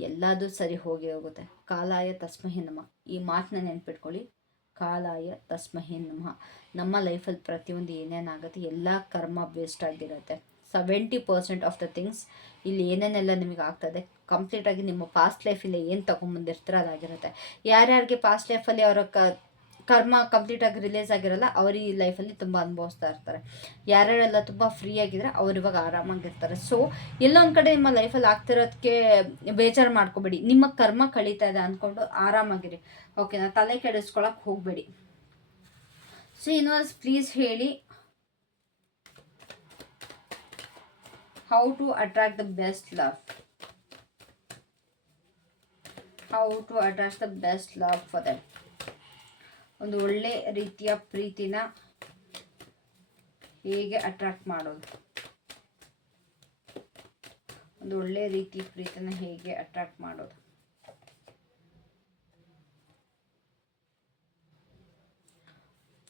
ಎಲ್ಲದೂ ಸರಿ ಹೋಗಿ ಹೋಗುತ್ತೆ. ಕಾಲಾಯ ತಸ್ಮಹಿ ನಮಃ, ಈ ಮಾತನ್ನ ನೆನ್ಪಿಟ್ಕೊಳ್ಳಿ. ಕಾಲಾಯ ತಸ್ಮಹಿ ನಮಃ. ನಮ್ಮ ಲೈಫಲ್ಲಿ ಪ್ರತಿಯೊಂದು ಏನೇನಾಗುತ್ತೆ ಎಲ್ಲ ಕರ್ಮ ಬೇಸ್ಡ್ ಆಗಿರುತ್ತೆ. 70% ಆಫ್ ದ ಥಿಂಗ್ಸ್ ಇಲ್ಲಿ ಏನೇನೆಲ್ಲ ನಿಮಗೆ ಆಗ್ತದೆ ಕಂಪ್ಲೀಟಾಗಿ ನಿಮ್ಮ ಪಾಸ್ಟ್ ಲೈಫಲ್ಲಿ ಏನು ತೊಗೊಂಬಂದಿರ್ತೀರ ಅದಾಗಿರುತ್ತೆ. ಯಾರ್ಯಾರಿಗೆ ಪಾಸ್ಟ್ ಲೈಫಲ್ಲಿ ಅವರ ಕರ್ಮ ಕಂಪ್ಲೀಟಾಗಿ ರಿಲೀಸ್ ಆಗಿರಲ್ಲ, ಅವ್ರು ಈ ಲೈಫಲ್ಲಿ ತುಂಬ ಅನುಭವಿಸ್ತಾ ಇರ್ತಾರೆ. ಯಾರ್ಯಾರೆಲ್ಲ ತುಂಬ ಫ್ರೀ ಆಗಿದ್ರೆ ಅವ್ರು ಇವಾಗ ಆರಾಮಾಗಿರ್ತಾರೆ. ಸೊ ಎಲ್ಲೊಂದು ಕಡೆ ನಿಮ್ಮ ಲೈಫಲ್ಲಿ ಆಗ್ತಿರೋದಕ್ಕೆ ಬೇಜಾರು ಮಾಡ್ಕೋಬೇಡಿ. ನಿಮ್ಮ ಕರ್ಮ ಕಳೀತಾ ಇದೆ ಅಂದ್ಕೊಂಡು ಆರಾಮಾಗಿರಿ, ಓಕೆನಾ? ತಲೆ ಕೆಡಿಸ್ಕೊಳಕ್ಕೆ ಹೋಗಬೇಡಿ. ಸೊ ಯೂನಿವರ್ಸ್ ಪ್ಲೀಸ್ ಹೇಳಿ, how to attract the best love, how to attract the best love for them. ಒಂದು ಒಳ್ಳೆ ರೀತಿಯ ಪ್ರೀತಿನ ಹೇಗೆ ಅಟ್ರಾಕ್ಟ್ ಮಾಡೋದು, ಒಂದು ಒಳ್ಳೆ ರೀತಿ ಪ್ರೀತಿನ ಹೇಗೆ ಅಟ್ರಾಕ್ಟ್ ಮಾಡೋದು.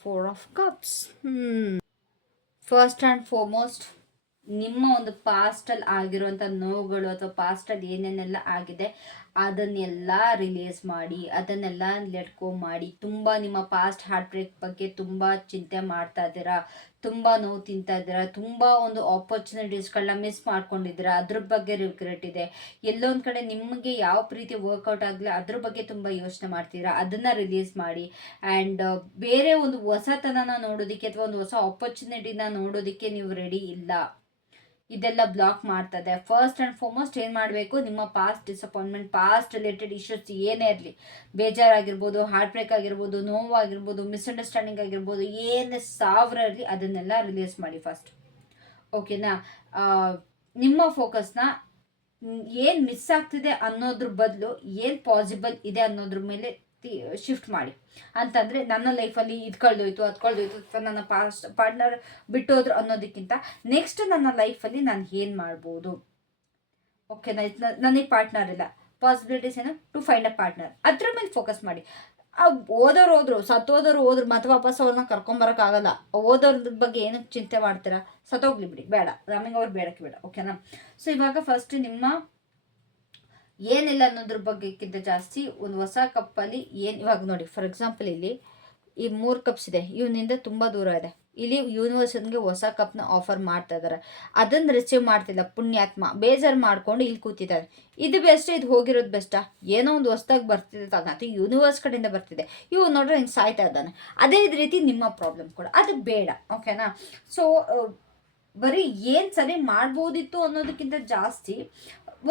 Four of cups. First and foremost, ನಿಮ್ಮ ಒಂದು ಪಾಸ್ಟಲ್ಲಿ ಆಗಿರುವಂಥ ನೋವುಗಳು ಅಥವಾ ಪಾಸ್ಟಲ್ಲಿ ಏನೇನೆಲ್ಲ ಆಗಿದೆ ಅದನ್ನೆಲ್ಲ ರಿಲೀಸ್ ಮಾಡಿ, ಅದನ್ನೆಲ್ಲ ಲೆಟ್ಕೋ ಮಾಡಿ. ತುಂಬ ನಿಮ್ಮ ಪಾಸ್ಟ್ ಹಾರ್ಟ್ ಬ್ರೇಕ್ ಬಗ್ಗೆ ತುಂಬ ಚಿಂತೆ ಮಾಡ್ತಾ ಇದ್ದೀರಾ, ತುಂಬ ನೋವು ತಿಂತಾ ಇದ್ದೀರಾ, ತುಂಬ ಒಂದು ಆಪರ್ಚುನಿಟೀಸ್ಗಳನ್ನ ಮಿಸ್ ಮಾಡ್ಕೊಂಡಿದ್ದೀರಾ, ಅದ್ರ ಬಗ್ಗೆ ರಿಗ್ರೆಟ್ ಇದೆ. ಎಲ್ಲೊಂದು ಕಡೆ ನಿಮಗೆ ಯಾವ ಪ್ರೀತಿ ವರ್ಕೌಟ್ ಆಗಲಿ ಅದ್ರ ಬಗ್ಗೆ ತುಂಬ ಯೋಚನೆ ಮಾಡ್ತೀರಾ, ಅದನ್ನು ರಿಲೀಸ್ ಮಾಡಿ. ಆ್ಯಂಡ್ ಬೇರೆ ಒಂದು ಹೊಸತನನ ನೋಡೋದಕ್ಕೆ ಅಥವಾ ಒಂದು ಹೊಸ ಆಪರ್ಚುನಿಟಿನ ನೋಡೋದಕ್ಕೆ ನೀವು ರೆಡಿ ಇಲ್ಲ. ಇದೆಲ್ಲ ಬ್ಲಾಕ್ ಮಾಡ್ತದೆ. ಫಸ್ಟ್ ಆ್ಯಂಡ್ ಫಾರ್ಮೋಸ್ಟ್ ಏನು ಮಾಡಬೇಕು, ನಿಮ್ಮ past disappointment, past related issues ಏನೇ ಇರಲಿ, ಬೇಜಾರಾಗಿರ್ಬೋದು, ಹಾರ್ಟ್ ಬ್ರೇಕ್ ಆಗಿರ್ಬೋದು, ನೋವಾಗಿರ್ಬೋದು, ಮಿಸ್ಅಂಡರ್ಸ್ಟ್ಯಾಂಡಿಂಗ್ ಆಗಿರ್ಬೋದು, ಏನೇ ಸಾವಿರ ಇರಲಿ ಅದನ್ನೆಲ್ಲ ರಿಲೀಸ್ ಮಾಡಿ ಫಸ್ಟ್, ಓಕೆನಾ? ನಿಮ್ಮ ಫೋಕಸ್ನ ಏನು ಮಿಸ್ ಆಗ್ತಿದೆ ಅನ್ನೋದ್ರ ಬದಲು ಏನು ಪಾಸಿಬಲ್ ಇದೆ ಅನ್ನೋದ್ರ ಮೇಲೆ ಶಿಫ್ಟ್ ಮಾಡಿ. ಅಂತಂದರೆ ನನ್ನ ಲೈಫಲ್ಲಿ ಇದು ಕಳೆದೋಯ್ತು, ಅದು ಕಳೆದೋಯ್ತು, ಅಥವಾ ನನ್ನ ಪಾರ್ಟ್ನರ್ ಬಿಟ್ಟೋದ್ರು ಅನ್ನೋದಕ್ಕಿಂತ ನೆಕ್ಸ್ಟ್ ನನ್ನ ಲೈಫಲ್ಲಿ ನಾನು ಏನು ಮಾಡ್ಬೋದು, ಓಕೆನಾ? ನನಗೆ ಪಾರ್ಟ್ನರ್ ಇಲ್ಲ, ಪಾಸಿಬಿಲಿಟೀಸ್ ಏನು ಟು ಫೈಂಡ್ ಅ ಪಾರ್ಟ್ನರ್, ಅದ್ರ ಮೇಲೆ ಫೋಕಸ್ ಮಾಡಿ. ಓದೋರು ಹೋದ್ರು, ಸತ್ತೋದೋರು ಹೋದ್ರು, ಮತ್ತೆ ವಾಪಸ್ ಅವ್ರನ್ನ ಕರ್ಕೊಂಬರೋಕ್ಕಾಗಲ್ಲ. ಓದೋದ್ರ ಬಗ್ಗೆ ಏನಕ್ಕೆ ಚಿಂತೆ ಮಾಡ್ತೀರಾ? ಸತ್ತೋಗ್ಲಿ ಬಿಡಿ, ಬೇಡ, ನಮಗೆ ಅವ್ರು ಬೇಡಕ್ಕೆ ಬೇಡ, ಓಕೆನಾ? ಸೊ ಇವಾಗ ಫಸ್ಟ್ ನಿಮ್ಮ ಏನಿಲ್ಲ ಅನ್ನೋದ್ರ ಬಗ್ಗೆಕ್ಕಿಂತ ಜಾಸ್ತಿ ಒಂದು ಹೊಸ ಕಪ್ಪಲ್ಲಿ ಏನು, ಇವಾಗ ನೋಡಿ ಫಾರ್ ಎಕ್ಸಾಂಪಲ್ ಇಲ್ಲಿ ಈ 3 ಕಪ್ಸ್ ಇದೆ, ಇವನಿಂದ ತುಂಬ ದೂರ ಇದೆ. ಇಲ್ಲಿ ಯೂನಿವರ್ಸನ್ಗೆ ಹೊಸ ಕಪ್ನ ಆಫರ್ ಮಾಡ್ತಾ ಇದ್ದಾರೆ, ಅದನ್ನು ರಿಸೀವ್ ಮಾಡ್ತಿಲ್ಲ ಪುಣ್ಯಾತ್ಮ, ಬೇಜಾರು ಮಾಡ್ಕೊಂಡು ಇಲ್ಲಿ ಕೂತಿದ್ದಾರೆ. ಇದು ಬೆಸ್ಟ್, ಇದು ಹೋಗಿರೋದು ಬೆಸ್ಟಾ? ಏನೋ ಒಂದು ಹೊಸ್ದಾಗಿ ಬರ್ತಿದೆ ತಾನೆ, ಅದು ಯೂನಿವರ್ಸ್ ಕಡೆಯಿಂದ ಬರ್ತಿದೆ. ಇವು ನೋಡ್ರೆ ಹಿಂಗೆ ಸಾಯ್ತಾ ಇದ್ದಾನೆ. ಅದೇ ರೀತಿ ನಿಮ್ಮ ಪ್ರಾಬ್ಲಮ್ ಕೂಡ ಅದು ಬೇಡ, ಓಕೆನಾ? ಸೊ ಬರೀ ಏನು ಸರಿ ಮಾಡ್ಬೋದಿತ್ತು ಅನ್ನೋದಕ್ಕಿಂತ ಜಾಸ್ತಿ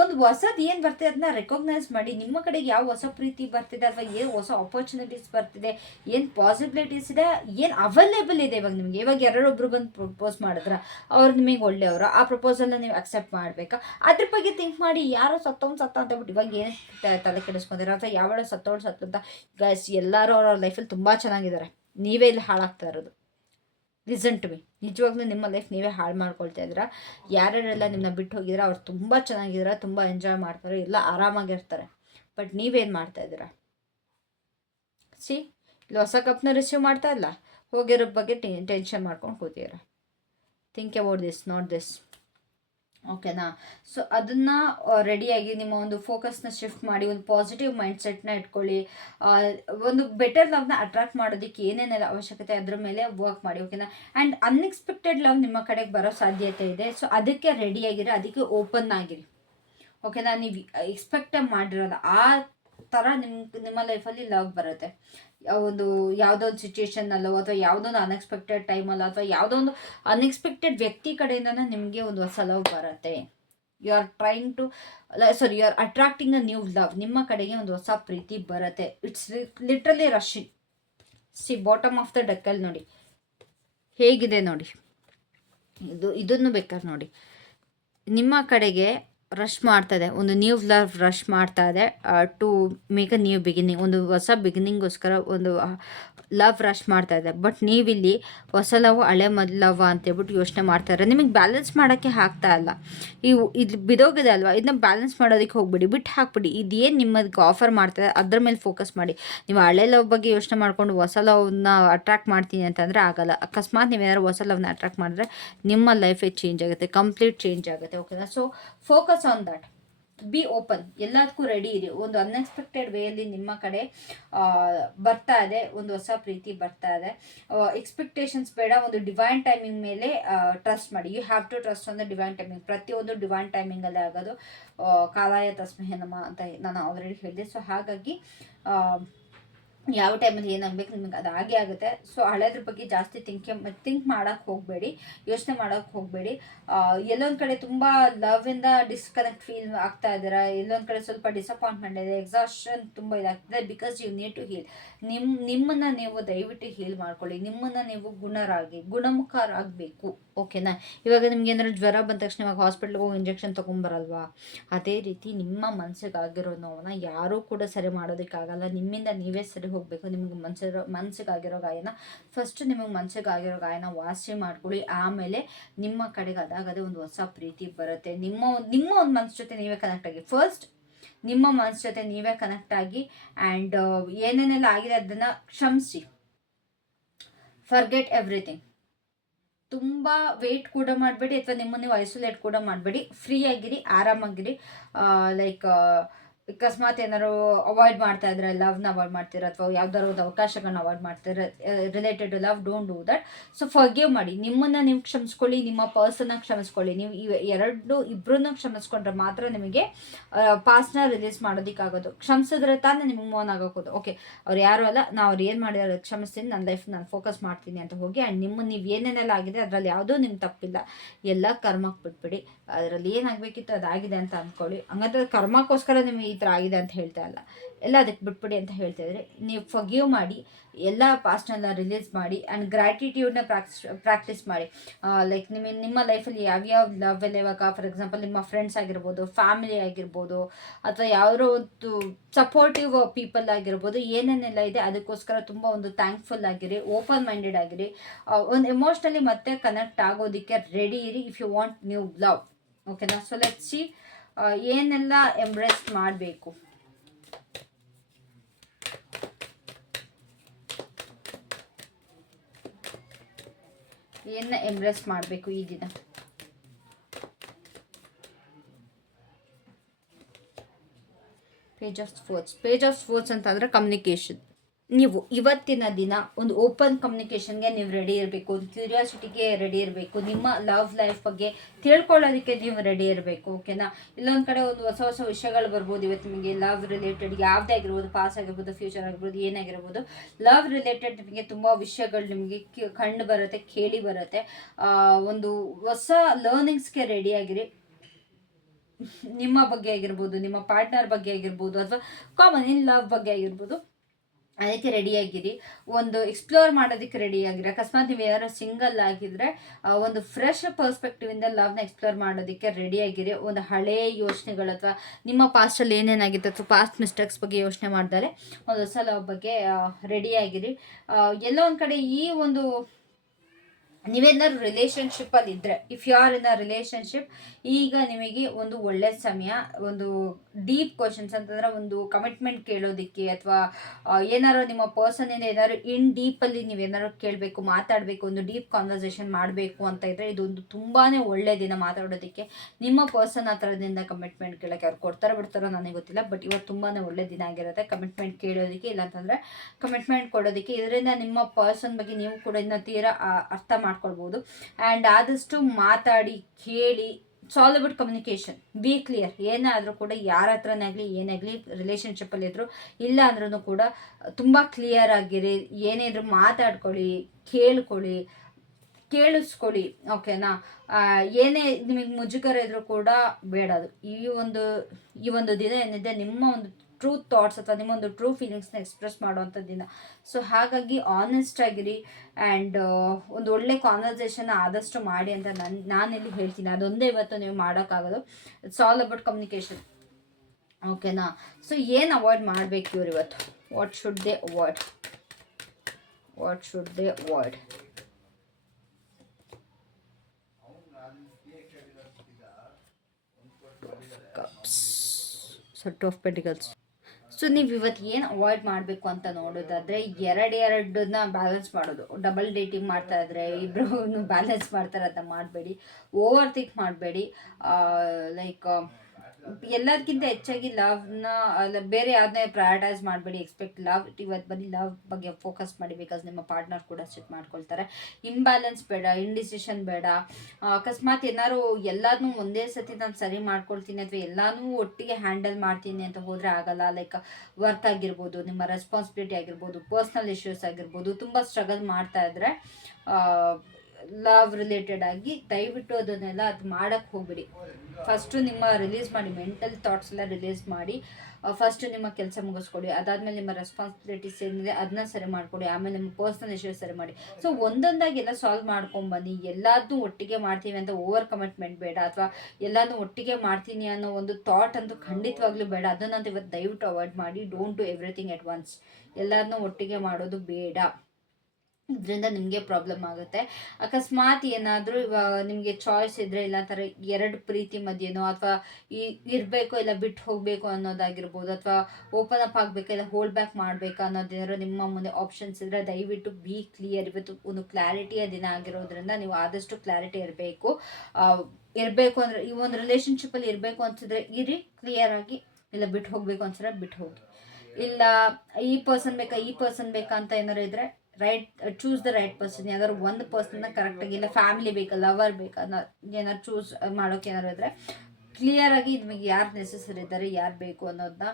ಒಂದು ಹೊಸದು ಏನು ಬರ್ತಿದೆ ಅದನ್ನ ರೆಕಗ್ನೈಸ್ ಮಾಡಿ. ನಿಮ್ಮ ಕಡೆಗೆ ಯಾವ ಹೊಸ ಪ್ರೀತಿ ಬರ್ತಿದೆ ಅಥವಾ ಏನು ಹೊಸ ಆಪರ್ಚುನಿಟೀಸ್ ಬರ್ತಿದೆ, ಏನು ಪಾಸಿಬಿಲಿಟೀಸ್ ಇದೆ, ಏನು ಅವೈಲೇಬಲ್ ಇದೆ ಇವಾಗ ನಿಮಗೆ. ಇವಾಗ ಯಾರೊಬ್ಬರು ಬಂದು ಪ್ರಪೋಸ್ ಮಾಡಿದ್ರ, ಅವ್ರು ನಿಮಗೆ ಒಳ್ಳೆಯವರು, ಆ ಪ್ರಪೋಸಲ್ನ ನೀವು ಅಕ್ಸೆಪ್ಟ್ ಮಾಡಬೇಕಾ? ಅದ್ರ ಬಗ್ಗೆ ಥಿಂಕ್ ಮಾಡಿ. ಯಾರೋ ಸತ್ತ ಅಂತ ಬಿಟ್ಟು ಇವಾಗ ಏನು ತಲೆ ಕೆಡಿಸ್ಕೊಂಡಿರ, ಅಥವಾ ಯಾವಳ ಸತ್ತೋಳು ಅಂತ ಗೈಸ್, ಎಲ್ಲರೂ ಅವ್ರ ಲೈಫಲ್ಲಿ ತುಂಬ ಚೆನ್ನಾಗಿದ್ದಾರೆ, ನೀವೇ ಇಲ್ಲಿ ಹಾಳಾಗ್ತಾ ಇರೋದು. ಲಿಸನ್ ಟು ಮಿ, ನಿಜವಾಗ್ಲೂ ನಿಮ್ಮ ಲೈಫ್ ನೀವೇ ಹಾಳು ಮಾಡ್ಕೊಳ್ತಾ ಇದ್ದೀರಾ. ಯಾರ್ಯಾರೆಲ್ಲ ನಿಮ್ಮನ್ನ ಬಿಟ್ಟು ಹೋಗಿದ್ರೆ ಅವ್ರು ತುಂಬ ಚೆನ್ನಾಗಿದ್ದೀರಾ, ತುಂಬ ಎಂಜಾಯ್ ಮಾಡ್ತಾರೆ, ಎಲ್ಲ ಆರಾಮಾಗಿರ್ತಾರೆ. ಬಟ್ ನೀವೇನು ಮಾಡ್ತಾ ಇದ್ದೀರಾ? ಸಿ, ಇಲ್ಲಿ ಹೊಸ ಕಪ್ನ ರಿಸೀವ್ ಮಾಡ್ತಾ ಇಲ್ಲ, ಹೋಗಿರೋ ಬಗ್ಗೆ ಟೆನ್ಷನ್ ಮಾಡ್ಕೊಂಡು ಕೂತಿದ್ದೀರಾ. Think about this, not this, ಓಕೆನಾ? ಸೊ ಅದನ್ನು ರೆಡಿಯಾಗಿ ನಿಮ್ಮ ಒಂದು ಫೋಕಸ್ನ ಶಿಫ್ಟ್ ಮಾಡಿ, ಒಂದು ಪಾಸಿಟಿವ್ ಮೈಂಡ್ಸೆಟ್ನ ಇಟ್ಕೊಳ್ಳಿ. ಒಂದು ಬೆಟರ್ ಲವ್ನ ಅಟ್ರಾಕ್ಟ್ ಮಾಡೋದಕ್ಕೆ ಏನೇನೆಲ್ಲ ಅವಶ್ಯಕತೆ ಅದ್ರ ಮೇಲೆ ವರ್ಕ್ ಮಾಡಿ, ಓಕೆನಾ? ಆ್ಯಂಡ್ ಅನ್ಎಕ್ಸ್ಪೆಕ್ಟೆಡ್ ಲವ್ ನಿಮ್ಮ ಕಡೆಗೆ ಬರೋ ಸಾಧ್ಯತೆ ಇದೆ. ಸೊ ಅದಕ್ಕೆ ರೆಡಿಯಾಗಿರಿ, ಅದಕ್ಕೆ ಓಪನ್ ಆಗಿರಿ, ಓಕೆನಾ? ನೀವು ಎಕ್ಸ್ಪೆಕ್ಟೇ ಮಾಡಿರೋಲ್ಲ ಆ ಥರ ನಿಮ್ಮ ಲೈಫಲ್ಲಿ ಲವ್ ಬರುತ್ತೆ. ಒಂದು ಯಾವುದೋ ಒಂದು ಸಿಚುವೇಶನ್ನಲ್ಲೋ ಅಥವಾ ಯಾವುದೋ ಒಂದು ಅನ್ಎಕ್ಸ್ಪೆಕ್ಟೆಡ್ ಟೈಮಲ್ಲೋ ಅಥವಾ ಯಾವುದೋ ಒಂದು ಅನ್ಎಕ್ಸ್ಪೆಕ್ಟೆಡ್ ವ್ಯಕ್ತಿ ಕಡೆಯಿಂದನೇ ನಿಮಗೆ ಒಂದು ಹೊಸ ಲವ್ ಬರುತ್ತೆ. You are trying to you are attracting a new love. ನಿಮ್ಮ ಕಡೆಗೆ ಒಂದು ಹೊಸ ಪ್ರೀತಿ ಬರುತ್ತೆ. It's literally rushing. See bottom of the ಡೆಕ್ಕಲ್ಲಿ ನೋಡಿ, ಹೇಗಿದೆ ನೋಡಿ, ಇದನ್ನು ಬೇಕಾದ್ರೆ ನೋಡಿ, ನಿಮ್ಮ ಕಡೆಗೆ ರಶ್ ಮಾಡ್ತಾಯಿದೆ, ಒಂದು ನ್ಯೂ ಲವ್ ರಶ್ ಮಾಡ್ತಾ ಇದೆ to make a new beginning, ಒಂದು ಹೊಸ ಬಿಗಿನಿಂಗ್ಗೋಸ್ಕರ ಒಂದು ಲವ್ ರಶ್ ಮಾಡ್ತಾ ಇದೆ. ಬಟ್ ನೀವಿಲ್ಲಿ ಹೊಸ ಲವ್ ಹಳೆ ಲವ್ ಅಂತೇಳ್ಬಿಟ್ಟು ಯೋಚನೆ ಮಾಡ್ತಾರೆ. ನಿಮಗೆ ಬ್ಯಾಲೆನ್ಸ್ ಮಾಡೋಕ್ಕೆ ಆಗ್ತಾ ಇಲ್ಲ, ಇದು ಬಿದೋಗಿದೆ ಅಲ್ವಾ, ಇದನ್ನ ಬ್ಯಾಲೆನ್ಸ್ ಮಾಡೋದಕ್ಕೆ ಹೋಗ್ಬಿಡಿ, ಬಿಟ್ಟು ಹಾಕ್ಬಿಡಿ. ಇದೇನು ನಿಮ್ಮದಕ್ಕೆ ಆಫರ್ ಮಾಡ್ತಾರೆ ಅದ್ರ ಮೇಲೆ ಫೋಕಸ್ ಮಾಡಿ. ನೀವು ಹಳೆ ಲವ್ ಬಗ್ಗೆ ಯೋಚನೆ ಮಾಡ್ಕೊಂಡು ಹೊಸ ಲವ್ನ ಅಟ್ರಾಕ್ಟ್ ಮಾಡ್ತೀನಿ ಅಂತಂದರೆ ಆಗಲ್ಲ. ಅಕಸ್ಮಾತ್ ನೀವೇನಾದ್ರು ಹೊಸ ಲವ್ನ ಅಟ್ರಾಕ್ಟ್ ಮಾಡಿದ್ರೆ ನಿಮ್ಮ ಲೈಫೇ ಚೇಂಜ್ ಆಗುತ್ತೆ, ಕಂಪ್ಲೀಟ್ ಚೇಂಜ್ ಆಗುತ್ತೆ. ಓಕೆನಾ? So focus on that, B open, ಎಲ್ಲದಕ್ಕೂ ರೆಡಿ ಇರಿ. ಒಂದು ಅನ್ಎಕ್ಸ್ಪೆಕ್ಟೆಡ್ ವೇಯಲ್ಲಿ ನಿಮ್ಮ ಕಡೆ ಬರ್ತಾ ಇದೆ, ಒಂದು ಹೊಸ ಪ್ರೀತಿ ಬರ್ತಾ ಇದೆ. ಎಕ್ಸ್ಪೆಕ್ಟೇಷನ್ಸ್ ಬೇಡ, ಒಂದು ಡಿವೈನ್ ಟೈಮಿಂಗ್ ಮೇಲೆ ಟ್ರಸ್ಟ್ ಮಾಡಿ. You have to trust on the divine timing. ಪ್ರತಿಯೊಂದು ಡಿವೈನ್ ಟೈಮಿಂಗಲ್ಲೇ ಆಗೋದು. ಕಾಲಾಯ ತಸ್ಮೈ ನಮಃ ಅಂತ ನಾನು ಆಲ್ರೆಡಿ ಹೇಳಿದೆ. ಸೊ ಹಾಗಾಗಿ ಯಾವ ಟೈಮಲ್ಲಿ ಏನಾಗಬೇಕು ನಿಮಗೆ ಅದು ಹಾಗೆ ಆಗುತ್ತೆ. ಸೊ ಹಳೆದ್ರ ಬಗ್ಗೆ ಜಾಸ್ತಿ ಥಿಂಕ್ ಮಾಡೋಕ್ಕೆ ಹೋಗಬೇಡಿ, ಯೋಚನೆ ಮಾಡೋಕ್ಕೆ ಹೋಗಬೇಡಿ. ಎಲ್ಲೊಂದು ಕಡೆ ತುಂಬ ಲವ್ವಿಂದ ಡಿಸ್ಕನೆಕ್ಟ್ ಫೀಲ್ ಆಗ್ತಾ ಇದ್ದೀರಾ, ಎಲ್ಲೊಂದು ಕಡೆ ಸ್ವಲ್ಪ ಡಿಸಪಾಯಿಂಟ್ಮೆಂಟ್ ಇದೆ, ಎಕ್ಸಾಷನ್ ತುಂಬ ಇದಾಗ್ತದೆ. Because you need to heal. ನಿಮ್ಮನ್ನು ನೀವು ದಯವಿಟ್ಟು ಹೀಲ್ ಮಾಡ್ಕೊಳ್ಳಿ. ನಿಮ್ಮನ್ನು ನೀವು ಗುಣಮುಖರಾಗಬೇಕು. ಓಕೆನಾ? ಇವಾಗ ನಿಮ್ಗೆ ಏನಾದ್ರು ಜ್ವರ ಬಂದ ತಕ್ಷಣ ಇವಾಗ ಹಾಸ್ಪಿಟ್ಲಿಗೆ ಹೋಗಿ ಇಂಜೆಕ್ಷನ್ ತೊಗೊಂಬರಲ್ವಾ? ಅದೇ ರೀತಿ ನಿಮ್ಮ ಮನಸ್ಸಿಗೆ ಆಗಿರೋ ನೋವನ್ನ ಯಾರೂ ಕೂಡ ಸರಿ ಮಾಡೋದಕ್ಕಾಗಲ್ಲ. ನಿಮ್ಮಿಂದ ನೀವೇ ಸರಿ ಹೋಗಬೇಕು. ನಿಮಗೆ ಮನಸ್ಸಿಗಾಗಿರೋ ಗಾಯನ ಫಸ್ಟ್ ನಿಮಗೆ ಮನಸ್ಸಿಗಾಗಿರೋ ಗಾಯನ ವಾಸಿ ಮಾಡ್ಕೊಳ್ಳಿ. ಆಮೇಲೆ ನಿಮ್ಮ ಕಡೆಗೆ ಅದಾಗದೆ ಒಂದು ಹೊಸ ಪ್ರೀತಿ ಬರುತ್ತೆ. ನಿಮ್ಮ ಒಂದು ಮನಸ್ಸು ಜೊತೆ ನೀವೇ ಕನೆಕ್ಟ್ ಆಗಿ, ಫಸ್ಟ್ ನಿಮ್ಮ ಮನಸ್ಸು ಜೊತೆ ನೀವೇ ಕನೆಕ್ಟ್ ಆಗಿ, ಆ್ಯಂಡ್ ಏನೇನೆಲ್ಲ ಆಗಿದೆ ಅದನ್ನು ಕ್ಷಮಿಸಿ. Forget everything. ತುಂಬ ವೆಯ್ಟ್ ಕೂಡ ಮಾಡಬೇಡಿ, ಅಥವಾ ನಿಮ್ಮನ್ನು ನೀವು ಐಸೋಲೇಟ್ ಕೂಡ ಮಾಡಬೇಡಿ. ಫ್ರೀ ಆಗಿರಿ, ಆರಾಮಾಗಿರಿ. ಲೈಕ್ ಅಕಸ್ಮಾತ್ ಏನಾದ್ರು ಅವಾಯ್ಡ್ ಮಾಡ್ತಾ ಇದ್ರೆ, ಲವ್ನ ಅವಾಯ್ಡ್ ಮಾಡ್ತೀರಾ ಅಥವಾ ಯಾವ್ದಾದ್ರು ಒಂದು ಅವಕಾಶಗಳನ್ನ ಅವಾಯ್ಡ್ ಮಾಡ್ತೀರಾ related to love, don't do that. So forgive ಮಾಡಿ. ನಿಮ್ಮನ್ನು ನೀವು ಕ್ಷಮಿಸ್ಕೊಳ್ಳಿ, ನಿಮ್ಮ ಪರ್ಸನ್ನ ಕ್ಷಮಿಸ್ಕೊಳ್ಳಿ. ನೀವು ಇಬ್ಬರನ್ನ ಕ್ಷಮಿಸ್ಕೊಂಡ್ರೆ ಮಾತ್ರ ನಿಮಗೆ ಪಾಸ್ನ ರಿಲೀಸ್ ಮಾಡೋದಕ್ಕಾಗೋದು. ಕ್ಷಮಿಸಿದ್ರೆ ತಾನೇ ನಿಮಗೆ ಮೋನ್ ಆಗೋದು. ಓಕೆ, ಅವ್ರು ಯಾರು ಅಲ್ಲ, ನಾವು ಅವ್ರು ಏನು ಮಾಡಿದಾರೆ ಕ್ಷಮಿಸ್ತೀನಿ, ನನ್ನ ಲೈಫ್ ನಾನು ಫೋಕಸ್ ಮಾಡ್ತೀನಿ ಅಂತ ಹೋಗಿ. ಆ್ಯಂಡ್ ನೀವು ಏನೇನೆಲ್ಲ ಆಗಿದೆ ಅದರಲ್ಲಿ ಯಾವುದೂ ನಿಮ್ಗೆ ತಪ್ಪಿಲ್ಲ, ಎಲ್ಲ ಕರ್ಮಕ್ಕೆ ಬಿಟ್ಬಿಡಿ. ಅದರಲ್ಲಿ ಏನಾಗಬೇಕಿತ್ತು ಅದಾಗಿದೆ ಅಂತ ಅಂದ್ಕೊಳ್ಳಿ. ಹಂಗಂದ್ರೆ ಕರ್ಮಕ್ಕೋಸ್ಕರ ನಿಮಗೆ ಈ ಥರ ಆಗಿದೆ ಅಂತ ಹೇಳ್ತಾ ಇಲ್ಲ, ಎಲ್ಲ ಅದಕ್ಕೆ ಬಿಟ್ಬಿಡಿ ಅಂತ ಹೇಳ್ತಾ ಇದ್ರೆ, ನೀವು ಫರ್ಗಿವ್ ಮಾಡಿ, ಎಲ್ಲ ಪಾಸ್ಟ್ನೆಲ್ಲ ರಿಲೀಸ್ ಮಾಡಿ. ಆ್ಯಂಡ್ ಗ್ರ್ಯಾಟಿಟ್ಯೂಡ್ನ ಪ್ರಾಕ್ಟೀಸ್ ಮಾಡಿ. ಲೈಕ್ ನಿಮ್ಮ ಲೈಫಲ್ಲಿ ಯಾವ್ಯಾವ ಲವ್ ಎಲ್ಲ, ಇವಾಗ ಫಾರ್ ಎಕ್ಸಾಂಪಲ್ ನಿಮ್ಮ ಫ್ರೆಂಡ್ಸ್ ಆಗಿರ್ಬೋದು, ಫ್ಯಾಮಿಲಿ ಆಗಿರ್ಬೋದು, ಅಥವಾ ಯಾವುದೋ ಒಂದು ಸಪೋರ್ಟಿವ್ ಪೀಪಲ್ ಆಗಿರ್ಬೋದು, ಏನೇನೆಲ್ಲ ಇದೆ ಅದಕ್ಕೋಸ್ಕರ ತುಂಬ ಒಂದು ಥ್ಯಾಂಕ್ಫುಲ್ ಆಗಿರಿ, ಓಪನ್ ಮೈಂಡೆಡ್ ಆಗಿರಿ. ಒಂದು ಎಮೋಷ್ನಲಿ ಮತ್ತೆ ಕನೆಕ್ಟ್ ಆಗೋದಕ್ಕೆ ರೆಡಿ ಇರಿ if you want new love. ಓಕೆನಾ? ಸೊ ಲೆಟ್ಸ್ ಸಿ ಏನೆಲ್ಲ ಎಂಬ್ರೇಸ್ ಮಾಡಬೇಕು. ಏನ ಎಂಬ್ರೇಸ್ ಮಾಡಬೇಕು ಈ ದಿನ. ಪೇಜ್ ಆಫ್ ಸ್ಪೋರ್ಟ್ಸ್ ಅಂತಂದರೆ ಕಮ್ಯುನಿಕೇಷನ್. ನೀವು ಇವತ್ತಿನ ದಿನ ಒಂದು ಓಪನ್ ಕಮ್ಯುನಿಕೇಷನ್ಗೆ ನೀವು ರೆಡಿ ಇರಬೇಕು, ಒಂದು ಕ್ಯೂರಿಯಾಸಿಟಿಗೆ ರೆಡಿ ಇರಬೇಕು, ನಿಮ್ಮ ಲವ್ ಲೈಫ್ ಬಗ್ಗೆ ತಿಳ್ಕೊಳ್ಳೋದಕ್ಕೆ ನೀವು ರೆಡಿ ಇರಬೇಕು. ಓಕೆನಾ? ಇಲ್ಲೊಂದು ಕಡೆ ಒಂದು ಹೊಸ ವಿಷಯಗಳು ಬರ್ಬೋದು ಇವತ್ತು ನಿಮಗೆ. ಲವ್ ರಿಲೇಟೆಡ್ ಯಾವುದೇ ಆಗಿರ್ಬೋದು, ಪಾಸ್ ಆಗಿರ್ಬೋದು, ಫ್ಯೂಚರ್ ಆಗಿರ್ಬೋದು, ಏನಾಗಿರ್ಬೋದು, ಲವ್ ರಿಲೇಟೆಡ್ ನಿಮಗೆ ತುಂಬ ವಿಷಯಗಳು ನಿಮಗೆ ಕಂಡು ಬರುತ್ತೆ, ಕೇಳಿ ಬರುತ್ತೆ. ಒಂದು ಹೊಸ ಲರ್ನಿಂಗ್ಸ್ಗೆ ರೆಡಿಯಾಗಿರಿ. ನಿಮ್ಮ ಬಗ್ಗೆ ಆಗಿರ್ಬೋದು, ನಿಮ್ಮ ಪಾರ್ಟ್ನರ್ ಬಗ್ಗೆ ಆಗಿರ್ಬೋದು, ಅಥವಾ ಕಾಮನ್ ಇನ್ ಲವ್ ಬಗ್ಗೆ ಆಗಿರ್ಬೋದು, ಅದಕ್ಕೆ ರೆಡಿಯಾಗಿರಿ. ಒಂದು ಎಕ್ಸ್ಪ್ಲೋರ್ ಮಾಡೋದಕ್ಕೆ ರೆಡಿಯಾಗಿರಿ. ಅಕಸ್ಮಾತ್ ನೀವು ಯಾರೋ ಸಿಂಗಲ್ ಆಗಿದ್ರೆ ಒಂದು ಫ್ರೆಶ್ ಪರ್ಸ್ಪೆಕ್ಟಿವಿಂದ ಲವ್ನ ಎಕ್ಸ್ಪ್ಲೋರ್ ಮಾಡೋದಕ್ಕೆ ರೆಡಿಯಾಗಿರಿ. ಒಂದು ಹಳೆಯ ಯೋಚನೆಗಳು ಅಥವಾ ನಿಮ್ಮ ಪಾಸ್ಟಲ್ಲಿ ಏನೇನಾಗಿತ್ತು ಅಥವಾ ಪಾಸ್ಟ್ ಮಿಸ್ಟೇಕ್ಸ್ ಬಗ್ಗೆ ಯೋಚನೆ ಮಾಡಿದರೆ ಒಂದು ಹೊಸ ಲವ್ ಬಗ್ಗೆ ರೆಡಿಯಾಗಿರಿ. ಎಲ್ಲೋ ಒಂದು ಕಡೆ ಈ ಒಂದು ನೀವೇನಾದ್ರು ರಿಲೇಷನ್ಶಿಪ್ಪಲ್ಲಿ ಇದ್ದರೆ, if you are in a relationship, ಈಗ ನಿಮಗೆ ಒಂದು ಒಳ್ಳೆ ಸಮಯ. ಒಂದು ಡೀಪ್ ಕ್ವಶನ್ಸ್ ಅಂತಂದರೆ ಒಂದು ಕಮಿಟ್ಮೆಂಟ್ ಕೇಳೋದಕ್ಕೆ, ಅಥವಾ ಏನಾರು ನಿಮ್ಮ ಪರ್ಸನಿಂದ ಏನಾದ್ರು ಇನ್ ಡೀಪಲ್ಲಿ ನೀವೇನಾದ್ರು ಕೇಳಬೇಕು, ಮಾತಾಡಬೇಕು, ಒಂದು ಡೀಪ್ ಕಾನ್ವರ್ಸೇಷನ್ ಮಾಡಬೇಕು ಅಂತ ಇದ್ದರೆ ಇದೊಂದು ತುಂಬಾ ಒಳ್ಳೆ ದಿನ ಮಾತಾಡೋದಕ್ಕೆ. ನಿಮ್ಮ ಪರ್ಸನ್ ಆ ಥರದಿಂದ ಕಮಿಟ್ಮೆಂಟ್ ಕೇಳೋಕ್ಕೆ ಅವ್ರು ಕೊಡ್ತಾರೋ ಬಿಡ್ತಾರೋ ನನಗೆ ಗೊತ್ತಿಲ್ಲ, ಬಟ್ ಇವತ್ತು ತುಂಬಾ ಒಳ್ಳೆ ದಿನ ಆಗಿರುತ್ತೆ ಕಮಿಟ್ಮೆಂಟ್ ಕೇಳೋದಕ್ಕೆ, ಇಲ್ಲಾಂತಂದರೆ ಕಮಿಟ್ಮೆಂಟ್ ಕೊಡೋದಕ್ಕೆ. ಇದರಿಂದ ನಿಮ್ಮ ಪರ್ಸನ್ ಬಗ್ಗೆ ನೀವು ಕೂಡ ಇನ್ನೂ ತೀರಾ ಅರ್ಥ ಮಾಡ್ಕೊಳ್ಬೋದು. ಆ್ಯಂಡ್ ಆದಷ್ಟು ಮಾತಾಡಿ, ಕೇಳಿ, it's all about communication. B clear. ಏನಾದರೂ ಕೂಡ ಯಾರ ಹತ್ರನೇ ಆಗಲಿ, ಏನಾಗಲಿ, ರಿಲೇಷನ್ಶಿಪ್ಪಲ್ಲಿ ಇದ್ದರೂ ಇಲ್ಲ ಅಂದ್ರೂ ಕೂಡ ತುಂಬ ಕ್ಲಿಯರ್ ಆಗಿರಿ. ಏನೇ ಇದ್ರೂ ಮಾತಾಡ್ಕೊಳ್ಳಿ, ಕೇಳಿಸ್ಕೊಳ್ಳಿ. ಓಕೆನಾ? ಏನೇ ನಿಮಗೆ ಮುಜುಗರ ಇದ್ರೂ ಕೂಡ ಬೇಡ. ಅದು ಈ ಒಂದು ದಿನ ಏನಿದೆ ನಿಮ್ಮ ಒಂದು ಟ್ರೂ ಥಾಟ್ಸ್ ಅಥವಾ ನಿಮ್ಮೊಂದು ಟ್ರೂ ಫೀಲಿಂಗ್ಸ್ನ ಎಕ್ಸ್ಪ್ರೆಸ್ ಮಾಡುವಂಥ ದಿನ. ಸೊ ಹಾಗಾಗಿ ಆನೆಸ್ಟ್ ಆಗಿರಿ ಆ್ಯಂಡ್ ಒಂದು ಒಳ್ಳೆ ಕಾನ್ವರ್ಸೇಷನ್ ಆದಷ್ಟು ಮಾಡಿ ಅಂತ ನಾನಿಲ್ಲಿ ಹೇಳ್ತೀನಿ. ಅದೊಂದೇ ಇವತ್ತು ನೀವು ಮಾಡೋಕ್ಕಾಗೋದು. ಇಟ್ಸ್ ಆಲ್ ಅಬೌಟ್ ಕಮ್ಯುನಿಕೇಷನ್, ಓಕೆನಾ. ಸೊ ಏನು ಅವಾಯ್ಡ್ ಮಾಡಬೇಕು ಇವ್ರು ಇವತ್ತು? What should they avoid? Set of pentacles. So ನೀವು ಇವತ್ತು ಏನು ಅವಾಯ್ಡ್ ಮಾಡಬೇಕು ಅಂತ ನೋಡೋದಾದರೆ, ಎರಡನ್ನ ಬ್ಯಾಲೆನ್ಸ್ ಮಾಡೋದು. ಡಬಲ್ ಡೇಟಿಂಗ್ ಮಾಡ್ತಾ ಇದ್ರೆ ಇಬ್ಬರು ಬ್ಯಾಲೆನ್ಸ್ ಮಾಡ್ತಾರೆ, ಅದನ್ನ ಮಾಡಬೇಡಿ. ಓವರ್ ಥಿಂಕ್ ಮಾಡಬೇಡಿ. ಲೈಕ್ ಎಲ್ಲದಕ್ಕಿಂತ ಹೆಚ್ಚಾಗಿ ಲವ್ನ ಬೇರೆ ಯಾವ್ದನ್ನೇ ಪ್ರಯಾರಿಟೈಸ್ ಮಾಡಬೇಡಿ. Expect love. ಇವತ್ತು ಬರೀ ಲವ್ ಬಗ್ಗೆ ಫೋಕಸ್ ಮಾಡಿ, ಬಿಕಾಸ್ ನಿಮ್ಮ ಪಾರ್ಟ್ನರ್ ಕೂಡ ಸೆಟ್ ಮಾಡ್ಕೊಳ್ತಾರೆ. ಇಂಬ್ಯಾಲೆನ್ಸ್ ಬೇಡ, ಇಂಡಿಸಿಷನ್ ಬೇಡ. ಅಕಸ್ಮಾತ್ ಏನಾದ್ರು ಎಲ್ಲದನ್ನೂ ಒಂದೇ ಸತಿ ನಾನು ಸರಿ ಮಾಡ್ಕೊಳ್ತೀನಿ ಅಥವಾ ಎಲ್ಲನೂ ಒಟ್ಟಿಗೆ ಹ್ಯಾಂಡಲ್ ಮಾಡ್ತೀನಿ ಅಂತ ಹೋದರೆ ಆಗಲ್ಲ. ಲೈಕ್ ವರ್ಕ್ ಆಗಿರ್ಬೋದು, ನಿಮ್ಮ ರೆಸ್ಪಾನ್ಸಿಬಿಲಿಟಿ ಆಗಿರ್ಬೋದು, ಪರ್ಸ್ನಲ್ ಇಶ್ಯೂಸ್ ಆಗಿರ್ಬೋದು, ತುಂಬ ಸ್ಟ್ರಗಲ್ ಮಾಡ್ತಾ ಇದ್ರೆ ಲವ್ ರಿಲೇಟೆಡ್ ಆಗಿ ದಯವಿಟ್ಟು ಅದನ್ನೆಲ್ಲ ಅದು ಮಾಡೋಕ್ಕೆ ಹೋಗ್ಬಿಡಿ. ಫಸ್ಟು ನಿಮ್ಮ ರಿಲೀಸ್ ಮಾಡಿ, ಮೆಂಟಲ್ ಥಾಟ್ಸ್ ಎಲ್ಲ ರಿಲೀಸ್ ಮಾಡಿ. ಫಸ್ಟು ನಿಮ್ಮ ಕೆಲಸ ಮುಗಿಸ್ಕೊಡಿ. ಅದಾದಮೇಲೆ ನಿಮ್ಮ ರೆಸ್ಪಾನ್ಸಿಬಿಲಿಟೀಸ್ ಏನಿದೆ ಅದನ್ನ ಸರಿ ಮಾಡ್ಕೊಡಿ. ಆಮೇಲೆ ನಿಮ್ಮ ಪರ್ಸ್ನಲ್ ಇಶ್ಯೂಸ್ ಸರಿ ಮಾಡಿ. ಸೊ ಒಂದೊಂದಾಗಿ ಎಲ್ಲ ಸಾಲ್ವ್ ಮಾಡ್ಕೊಂಬನ್ನಿ. ಎಲ್ಲದನ್ನೂ ಒಟ್ಟಿಗೆ ಮಾಡ್ತೀವಿ ಅಂತ ಓವರ್ ಕಮಿಟ್ಮೆಂಟ್ ಬೇಡ, ಅಥವಾ ಎಲ್ಲನೂ ಒಟ್ಟಿಗೆ ಮಾಡ್ತೀನಿ ಅನ್ನೋ ಒಂದು ಥಾಟ್ ಅಂತೂ ಖಂಡಿತವಾಗ್ಲೂ ಬೇಡ. ಅದನ್ನಂತೂ ಇವತ್ತು ದಯವಿಟ್ಟು ಅವಾಯ್ಡ್ ಮಾಡಿ. Don't do everything at once. ಎಲ್ಲದನ್ನೂ ಒಟ್ಟಿಗೆ ಮಾಡೋದು ಬೇಡ. ಇದರಿಂದ ನಿಮಗೆ ಪ್ರಾಬ್ಲಮ್ ಆಗುತ್ತೆ. ಅಕಸ್ಮಾತ್ ಏನಾದರೂ ನಿಮಗೆ ಚಾಯ್ಸ್ ಇದ್ದರೆ, ಇಲ್ಲ ಥರ ಎರಡು ಪ್ರೀತಿ ಮಧ್ಯೆನೋ ಅಥವಾ ಇರಬೇಕು ಇಲ್ಲ ಬಿಟ್ಟು ಹೋಗಬೇಕು ಅನ್ನೋದಾಗಿರ್ಬೋದು, ಅಥವಾ ಓಪನ್ ಅಪ್ ಆಗಬೇಕು ಇಲ್ಲ ಹೋಲ್ಡ್ ಬ್ಯಾಕ್ ಮಾಡಬೇಕಾ ಅನ್ನೋದೇನಾದ್ರು ನಿಮ್ಮ ಮುಂದೆ ಆಪ್ಷನ್ಸ್ ಇದ್ದರೆ ದಯವಿಟ್ಟು ಬಿ ಕ್ಲಿಯರ್. ಇವತ್ತು ಒಂದು ಕ್ಲಾರಿಟಿಯ ದಿನ ಆಗಿರೋದ್ರಿಂದ ನೀವು ಆದಷ್ಟು ಕ್ಲಾರಿಟಿ ಇರಬೇಕು ಅಂದರೆ ಈ ಒಂದು ರಿಲೇಷನ್ಶಿಪ್ಪಲ್ಲಿ ಇರಬೇಕು ಅನ್ಸಿದ್ರೆ ಇರಿ ಕ್ಲಿಯರ್ ಆಗಿ. ಇಲ್ಲ ಬಿಟ್ಟು ಹೋಗಬೇಕು ಅನ್ಸಿದ್ರೆ ಬಿಟ್ಟು ಹೋಗಿ. ಇಲ್ಲ ಈ ಪರ್ಸನ್ ಬೇಕಾ ಅಂತ ಏನಾರು ಇದ್ದರೆ ಚೂಸ್ ದ ರೈಟ್ ಪರ್ಸನ್. ಯಾವ್ದಾದ್ರು ಒಂದು ಪರ್ಸನ್ನ ಕರೆಕ್ಟಾಗಿ, ಇಲ್ಲ ಫ್ಯಾಮಿಲಿ ಬೇಕಾ, ಲವರ್ ಬೇಕಾ, ಏನಾದ್ರು ಚೂಸ್ ಮಾಡೋಕೆ ಏನಾದ್ರು ಇದ್ದರೆ ಕ್ಲಿಯರಾಗಿ ನಿಮಗೆ ಯಾರು ನೆಸೆಸರಿ ಇದ್ದಾರೆ, ಯಾರು ಬೇಕು ಅನ್ನೋದನ್ನ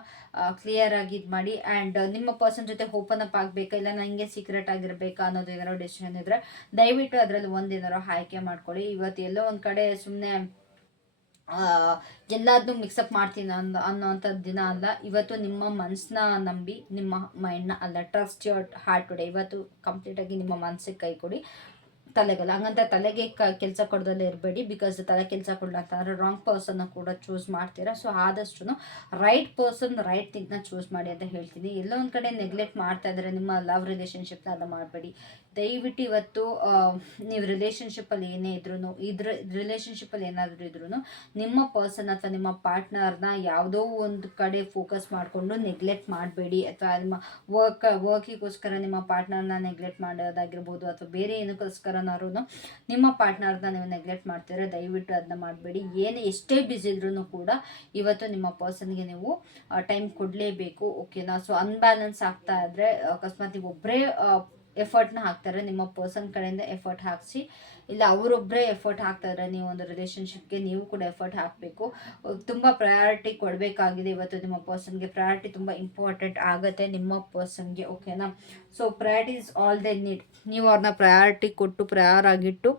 ಕ್ಲಿಯರಾಗಿ ಇದು ಮಾಡಿ. ಆ್ಯಂಡ್ ನಿಮ್ಮ ಪರ್ಸನ್ ಜೊತೆ ಓಪನ್ ಅಪ್ ಆಗಬೇಕಾ, ಇಲ್ಲ ನನಗೆ ಸೀಕ್ರೆಟ್ ಆಗಿರಬೇಕಾ ಅನ್ನೋದು ಏನಾರೋ ಡಿಸಿಷನ್ ಇದ್ದರೆ ದಯವಿಟ್ಟು ಅದರಲ್ಲಿ ಒಂದು ಏನಾರೋ ಆಯ್ಕೆ ಮಾಡ್ಕೊಳ್ಳಿ. ಇವತ್ತು ಎಲ್ಲೋ ಒಂದು ಕಡೆ ಸುಮ್ಮನೆ ಎಲ್ಲದನ್ನೂ ಮಿಕ್ಸಪ್ ಮಾಡ್ತೀನಿ ಅನ್ನೋವಂಥದ್ದು ದಿನ ಅಲ್ಲ. ಇವತ್ತು ನಿಮ್ಮ ಮನಸ್ಸನ್ನ ನಂಬಿ, ನಿಮ್ಮ ಮೈಂಡ್ನ ಅಲ್ಲ. Trust your heart today. ಇವತ್ತು ಕಂಪ್ಲೀಟಾಗಿ ನಿಮ್ಮ ಮನಸ್ಸಿಗೆ ಕೈ ಕೊಡಿ, ತಲೆಗಲ್ಲ. ಹಂಗಂತ ತಲೆಗೆ ಕೆಲಸ ಕೊಡೋದಲ್ಲೇ ಇರಬೇಡಿ. ಬಿಕಾಸ್ ತಲೆ ಕೆಲಸ ಕೊಡಲ್ಲ ಅಂತಂದರೆ ರಾಂಗ್ ಪರ್ಸನ್ನ ಕೂಡ ಚೂಸ್ ಮಾಡ್ತೀರಾ. ಸೊ ಆದಷ್ಟು ರೈಟ್ ಪರ್ಸನ್, ರೈಟ್ ಥಿಂಗ್ನ ಚೂಸ್ ಮಾಡಿ ಅಂತ ಹೇಳ್ತೀನಿ. ಎಲ್ಲೋ ಒಂದು ಕಡೆ ನೆಗ್ಲೆಕ್ಟ್ ಮಾಡ್ತಾ ಇದ್ದಾರೆ ನಿಮ್ಮ ಲವ್ ರಿಲೇಷನ್ಶಿಪ್ನ, ಅದು ಮಾಡಬೇಡಿ ದಯವಿಟ್ಟು. ಇವತ್ತು ನೀವು ರಿಲೇಷನ್ಶಿಪ್ಪಲ್ಲಿ ಏನೇ ಇದ್ರೂ, ರಿಲೇಷನ್ಶಿಪ್ಪಲ್ಲಿ ಏನಾದರೂ ಇದ್ರೂ ನಿಮ್ಮ ಪರ್ಸನ್ ಅಥವಾ ನಿಮ್ಮ ಪಾರ್ಟ್ನರ್ನ ಯಾವುದೋ ಒಂದು ಕಡೆ ಫೋಕಸ್ ಮಾಡಿಕೊಂಡು ನೆಗ್ಲೆಕ್ಟ್ ಮಾಡಬೇಡಿ. ಅಥವಾ ನಿಮ್ಮ ವರ್ಕಿಗೋಸ್ಕರ ನಿಮ್ಮ ಪಾರ್ಟ್ನರ್ನ ನೆಗ್ಲೆಕ್ಟ್ ಮಾಡೋದಾಗಿರ್ಬೋದು, ಅಥವಾ ಬೇರೆ ಏನಕ್ಕೋಸ್ಕರನಾದ್ರೂ ನಿಮ್ಮ ಪಾರ್ಟ್ನರ್ನ ನೀವು ನೆಗ್ಲೆಕ್ಟ್ ಮಾಡ್ತೀರಾ, ದಯವಿಟ್ಟು ಅದನ್ನ ಮಾಡಬೇಡಿ. ಎಷ್ಟೇ ಬ್ಯುಸಿ ಇದ್ರೂ ಕೂಡ ಇವತ್ತು ನಿಮ್ಮ ಪರ್ಸನ್ಗೆ ನೀವು ಟೈಮ್ ಕೊಡಲೇಬೇಕು, ಓಕೆನಾ. ಸೊ ಅನ್ಬ್ಯಾಲೆನ್ಸ್ ಆಗ್ತಾ ಇದ್ದರೆ, ಅಕಸ್ಮಾತ್ ನೀವು ಒಬ್ಬರೇ ಎಫರ್ಟ್ನ ಹಾಕ್ತಾರೆ, ನಿಮ್ಮ ಪರ್ಸನ್ ಕಡೆಯಿಂದ ಎಫರ್ಟ್ ಹಾಕಿಸಿ. ಇಲ್ಲ ಅವರೊಬ್ಬರೇ ಎಫರ್ಟ್ ಹಾಕ್ತಾರೆ, ನೀವು ಒಂದು ರಿಲೇಷನ್ಶಿಪ್ಗೆ ನೀವು ಕೂಡ ಎಫರ್ಟ್ ಹಾಕಬೇಕು. ತುಂಬ ಪ್ರಯಾರಿಟಿ ಕೊಡಬೇಕಾಗಿದೆ ಇವತ್ತು. ನಿಮ್ಮ ಪರ್ಸನ್ಗೆ ಪ್ರಯಾರಿಟಿ ತುಂಬ ಇಂಪಾರ್ಟೆಂಟ್ ಆಗುತ್ತೆ ನಿಮ್ಮ ಪರ್ಸನ್ಗೆ, ಓಕೆನಾ. So priority is all they need. ನೀವು ಅವ್ರನ್ನ ಪ್ರಯಾರಿಟಿ ಕೊಟ್ಟು, ಆಗಿಟ್ಟು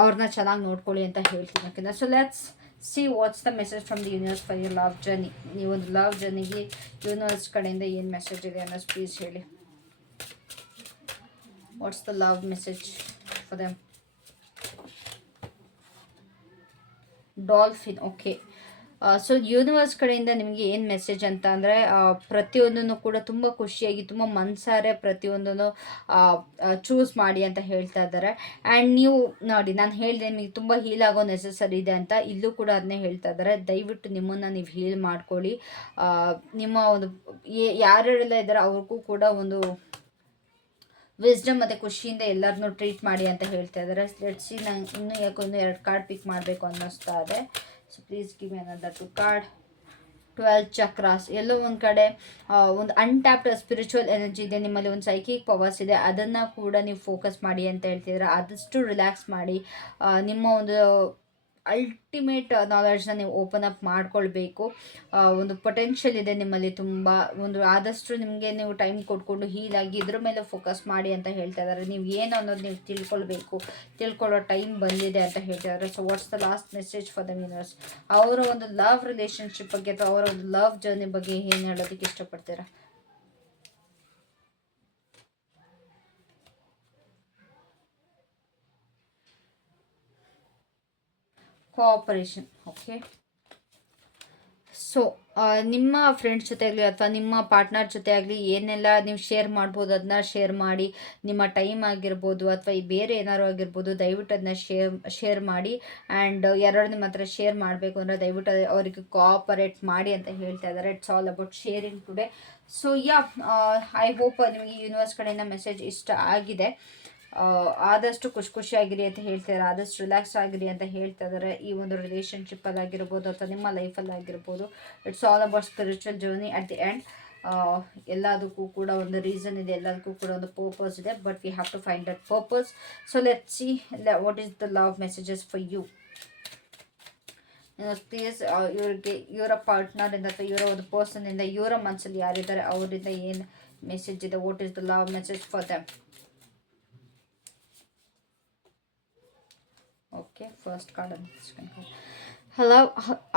ಅವ್ರನ್ನ ಚೆನ್ನಾಗಿ ನೋಡ್ಕೊಳ್ಳಿ ಅಂತ ಹೇಳ್ತೀನಿ, ಓಕೆನಾ. So let's C what's the message from the universe for your love journey. ನೀವೊಂದು ಲವ್ ಜರ್ನಿಗೆ ಯೂನಿವರ್ಸ್ ಕಡೆಯಿಂದ ಏನು ಮೆಸೇಜ್ ಇದೆ ಅನ್ನೋದು ಪ್ಲೀಸ್ ಹೇಳಿ. What's the love message for them? Dolphin, okay. So universe ಕಡೆಯಿಂದ ನಿಮಗೆ ಏನು ಮೆಸೇಜ್ ಅಂತ ಅಂದರೆ, ಪ್ರತಿಯೊಂದನ್ನು ಕೂಡ ತುಂಬ ಖುಷಿಯಾಗಿ, ತುಂಬ ಮನಸಾರೆ ಪ್ರತಿಯೊಂದನ್ನು ಚೂಸ್ ಮಾಡಿ ಅಂತ ಹೇಳ್ತಾ ಇದ್ದಾರೆ. ಆ್ಯಂಡ್ ನೀವು ನೋಡಿ, ನಾನು ಹೇಳಿದೆ ನಿಮಗೆ ತುಂಬ ಹೀಲ್ ಆಗೋ ನೆಸೆಸರಿ ಇದೆ ಅಂತ. ಇಲ್ಲೂ ಕೂಡ ಅದನ್ನೇ ಹೇಳ್ತಾ ಇದ್ದಾರೆ. ದಯವಿಟ್ಟು ನಿಮ್ಮನ್ನು ನೀವು ಹೀಲ್ ಮಾಡ್ಕೊಳ್ಳಿ. ನಿಮ್ಮ ಒಂದು ಯಾರೆಲ್ಲ ಇದ್ದಾರೆ ಅವ್ರಿಗೂ ಕೂಡ ಒಂದು ವಿಸ್ಡಮ್ ಮತ್ತು ಖುಷಿಯಿಂದ ಎಲ್ಲರನ್ನೂ ಟ್ರೀಟ್ ಮಾಡಿ ಅಂತ ಹೇಳ್ತಾ ಇದ್ದಾರೆ. ಲೆಟ್ಸಿ, ನಂಗೆ ಇನ್ನೂ 2 ಕಾರ್ಡ್ ಪಿಕ್ ಮಾಡಬೇಕು ಅನ್ನಿಸ್ತಾ ಇದೆ. So please give me another 2 card. 12 chakras. ಎಲ್ಲೋ ಒಂದು ಕಡೆ ಒಂದು ಅನ್ಟ್ಯಾಪ್ಡ್ ಸ್ಪಿರಿಚುವಲ್ ಎನರ್ಜಿ ಇದೆ ನಿಮ್ಮಲ್ಲಿ, ಒಂದು ಸೈಕಿಕ್ ಪವರ್ಸ್ ಇದೆ, ಅದನ್ನು ಕೂಡ ನೀವು ಫೋಕಸ್ ಮಾಡಿ ಅಂತ ಹೇಳ್ತಿದ್ರೆ ಆದಷ್ಟು ರಿಲ್ಯಾಕ್ಸ್ ಮಾಡಿ. ನಿಮ್ಮ ಒಂದು ಅಲ್ಟಿಮೇಟ್ ನಾಲೆಡ್ಜ್ನ ನೀವು ಓಪನ್ ಅಪ್ ಮಾಡ್ಕೊಳ್ಬೇಕು. ಒಂದು ಪೊಟೆನ್ಷಿಯಲ್ ಇದೆ ನಿಮ್ಮಲ್ಲಿ ತುಂಬ. ಆದಷ್ಟು ನಿಮಗೆ ನೀವು ಟೈಮ್ ಕೊಟ್ಕೊಂಡು ಹೀಲಾಗಿ ಇದ್ರ ಮೇಲೆ ಫೋಕಸ್ ಮಾಡಿ ಅಂತ ಹೇಳ್ತಾ ಇದ್ದಾರೆ. ನೀವು ಏನು ಅನ್ನೋದು ನೀವು ತಿಳ್ಕೊಳ್ಳೋ ಟೈಮ್ ಬಂದಿದೆ ಅಂತ ಹೇಳ್ತಾ ಇದ್ದಾರೆ. So what's the last message for the universe? ಅವರ ಒಂದು ಲವ್ ರಿಲೇಷನ್ಶಿಪ್ ಬಗ್ಗೆ ಅಥವಾ ಅವರ ಒಂದು ಲವ್ ಜರ್ನಿ ಬಗ್ಗೆ ಏನು ಹೇಳೋದಕ್ಕೆ ಇಷ್ಟಪಡ್ತೀರಾ? ಕೋಆಪರೇಷನ್. ಓಕೆ. ಸೊ ನಿಮ್ಮ ಫ್ರೆಂಡ್ಸ್ ಜೊತೆ ಆಗಲಿ ಅಥವಾ ನಿಮ್ಮ ಪಾರ್ಟ್ನರ್ ಜೊತೆ ಆಗಲಿ ಏನೆಲ್ಲ ನೀವು ಶೇರ್ ಮಾಡ್ಬೋದು ಅದನ್ನ ಶೇರ್ ಮಾಡಿ. ನಿಮ್ಮ ಟೈಮ್ ಆಗಿರ್ಬೋದು ಅಥವಾ ಬೇರೆ ಏನಾದ್ರು ಆಗಿರ್ಬೋದು, ದಯವಿಟ್ಟು ಅದನ್ನ ಶೇರ್ ಮಾಡಿ. ಆ್ಯಂಡ್ ಯಾರು ನಿಮ್ಮ ಹತ್ರ ಶೇರ್ ಮಾಡಬೇಕು ಅಂದರೆ ದಯವಿಟ್ಟು ಅವರಿಗೆ ಕೋಆಪರೇಟ್ ಮಾಡಿ ಅಂತ ಹೇಳ್ತಾ ಇದ್ದಾರೆ. It's all about sharing today. So I hope ನಿಮಗೆ ಯೂನಿವರ್ಸ್ ಕಡೆಯಿಂದ ಮೆಸೇಜ್ ಇಷ್ಟ ಆಗಿದೆ. ಆದಷ್ಟು ಖುಷಿಯಾಗಿರಿ ಅಂತ ಹೇಳ್ತಾರೆ. ಆದಷ್ಟು ರಿಲ್ಯಾಕ್ಸ್ ಆಗಿರಿ ಅಂತ ಹೇಳ್ತಾ ಇದ್ದಾರೆ. ಈ ಒಂದು ರಿಲೇಷನ್ಶಿಪ್ಪಲ್ಲಿ ಆಗಿರ್ಬೋದು ಅಥವಾ ನಿಮ್ಮ ಲೈಫಲ್ಲಿ ಆಗಿರ್ಬೋದು, it's all about spiritual journey at the end. ಎಲ್ಲದಕ್ಕೂ ಕೂಡ ಒಂದು ರೀಸನ್ ಇದೆ, ಎಲ್ಲದಕ್ಕೂ ಕೂಡ ಒಂದು ಪರ್ಪಸ್ ಇದೆ. But we have to find that purpose. So let's see what is the love messages for you. Please ಇವ್ರಿಗೆ ಇವರ ಪಾರ್ಟ್ನರಿಂದ ಅಥವಾ ಇವರ ಒಂದು ಪರ್ಸನ್ನಿಂದ, ಇವರ ಮನಸ್ಸಲ್ಲಿ ಯಾರಿದ್ದಾರೆ ಅವರಿಂದ ಏನು ಮೆಸೇಜ್ ಇದೆ? What is the love message for them? Okay, first card and second card. Hello,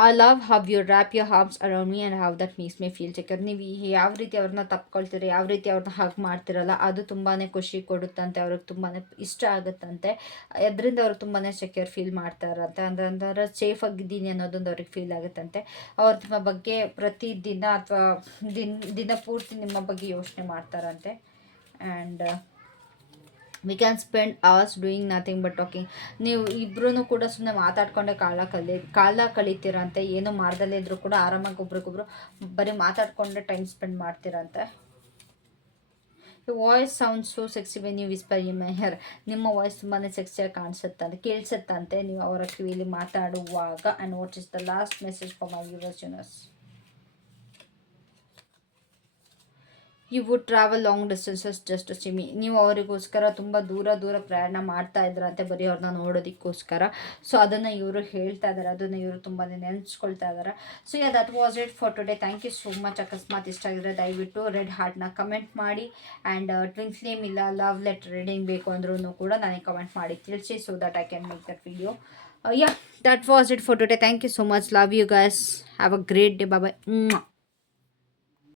I love how you wrap your arms around me and how that makes me feel secure. ನೀವು ಯಾವ ರೀತಿ ಅವ್ರನ್ನ ತಪ್ಕೊಳ್ತೀರಿ, ಯಾವ ರೀತಿ ಅವ್ರನ್ನ hug ಮಾಡ್ತಿರಲ್ಲ, ಅದು ತುಂಬಾ ಖುಷಿ ಕೊಡುತ್ತಂತೆ. ಅವ್ರಿಗೆ ತುಂಬಾ ಇಷ್ಟ ಆಗುತ್ತಂತೆ. ಅದರಿಂದ ಅವ್ರು ತುಂಬಾ ಸೆಕ್ಯೂರ್ ಫೀಲ್ ಮಾಡ್ತಾರಂತೆ. ಅಂದ್ರೆ ಸೇಫ್ ಆಗಿದ್ದೀನಿ ಅನ್ನೋದೊಂದು ಅವ್ರಿಗೆ ಫೀಲ್ ಆಗುತ್ತಂತೆ. ಅವ್ರು ನಿಮ್ಮ ಬಗ್ಗೆ ಪ್ರತಿ ದಿನ ಅಥವಾ ದಿನ ಪೂರ್ತಿ ನಿಮ್ಮ ಬಗ್ಗೆ ಯೋಚನೆ ಮಾಡ್ತಾರಂತೆ. And we can spend hours doing nothing but talking. ನೀವು ಇಬ್ಬರೂ ಕೂಡ ಸುಮ್ಮನೆ ಮಾತಾಡ್ಕೊಂಡೆ ಕಾಲ ಕಳೀತೀರಂತೆ. ಏನು ಮಾಡ್ದಲ್ಲೇ ಇದ್ರೂ ಕೂಡ ಆರಾಮಾಗಿ ಒಬ್ರಿಗೊಬ್ರು ಬರೀ ಮಾತಾಡ್ಕೊಂಡೆ ಟೈಮ್ ಸ್ಪೆಂಡ್ ಮಾಡ್ತೀರಂತೆ. Voice sound so sexy when you whisper in my hair. ನಿಮ್ಮ ವಾಯ್ಸ್ ತುಂಬಾ ಸೆಕ್ಸಿಯಾಗಿ ಕಾಣಿಸುತ್ತಂತೆ, ಕೇಳಿಸುತ್ತಂತೆ ನೀವು ಅವರ ಕಿವಿಯಲ್ಲಿ ಮಾತಾಡುವಾಗ. And what is the last message for my viewers universe? You would travel long distances just to see me. ನೀವು ಅವರಿಗೋಸ್ಕರ ತುಂಬ ದೂರ ಪ್ರಯಾಣ ಮಾಡ್ತಾ ಇದ್ರಂತೆ, ಬರೀ ಅವ್ರನ್ನ ನೋಡೋದಕ್ಕೋಸ್ಕರ. ಸೊ ಅದನ್ನು ಇವರು ಹೇಳ್ತಾ ಇದ್ದಾರೆ, ಅದನ್ನು ಇವರು ತುಂಬಾ ನೆನೆಸ್ಕೊಳ್ತಾ ಇದ್ದಾರೆ. So that was it for today. Thank you so much. ಅಕಸ್ಮಾತ್ ಇಷ್ಟ ಆಗಿದ್ರೆ ದಯವಿಟ್ಟು ರೆಡ್ ಹಾರ್ಟ್ನ ಕಮೆಂಟ್ ಮಾಡಿ. ಆ್ಯಂಡ್ ಟ್ವಿನ್ ಫ್ಲೇಮ್ ಇಲ್ಲ ಲವ್ ಲೆಟರ್ ರೀಡಿಂಗ್ ಬೇಕು ಅಂದ್ರೂ ಕೂಡ ನನಗೆ ಕಮೆಂಟ್ ಮಾಡಿ ತಿಳಿಸಿ, so that I can make that video. That was it for today. Thank you so much. Love you guys. Have a great day. Bye.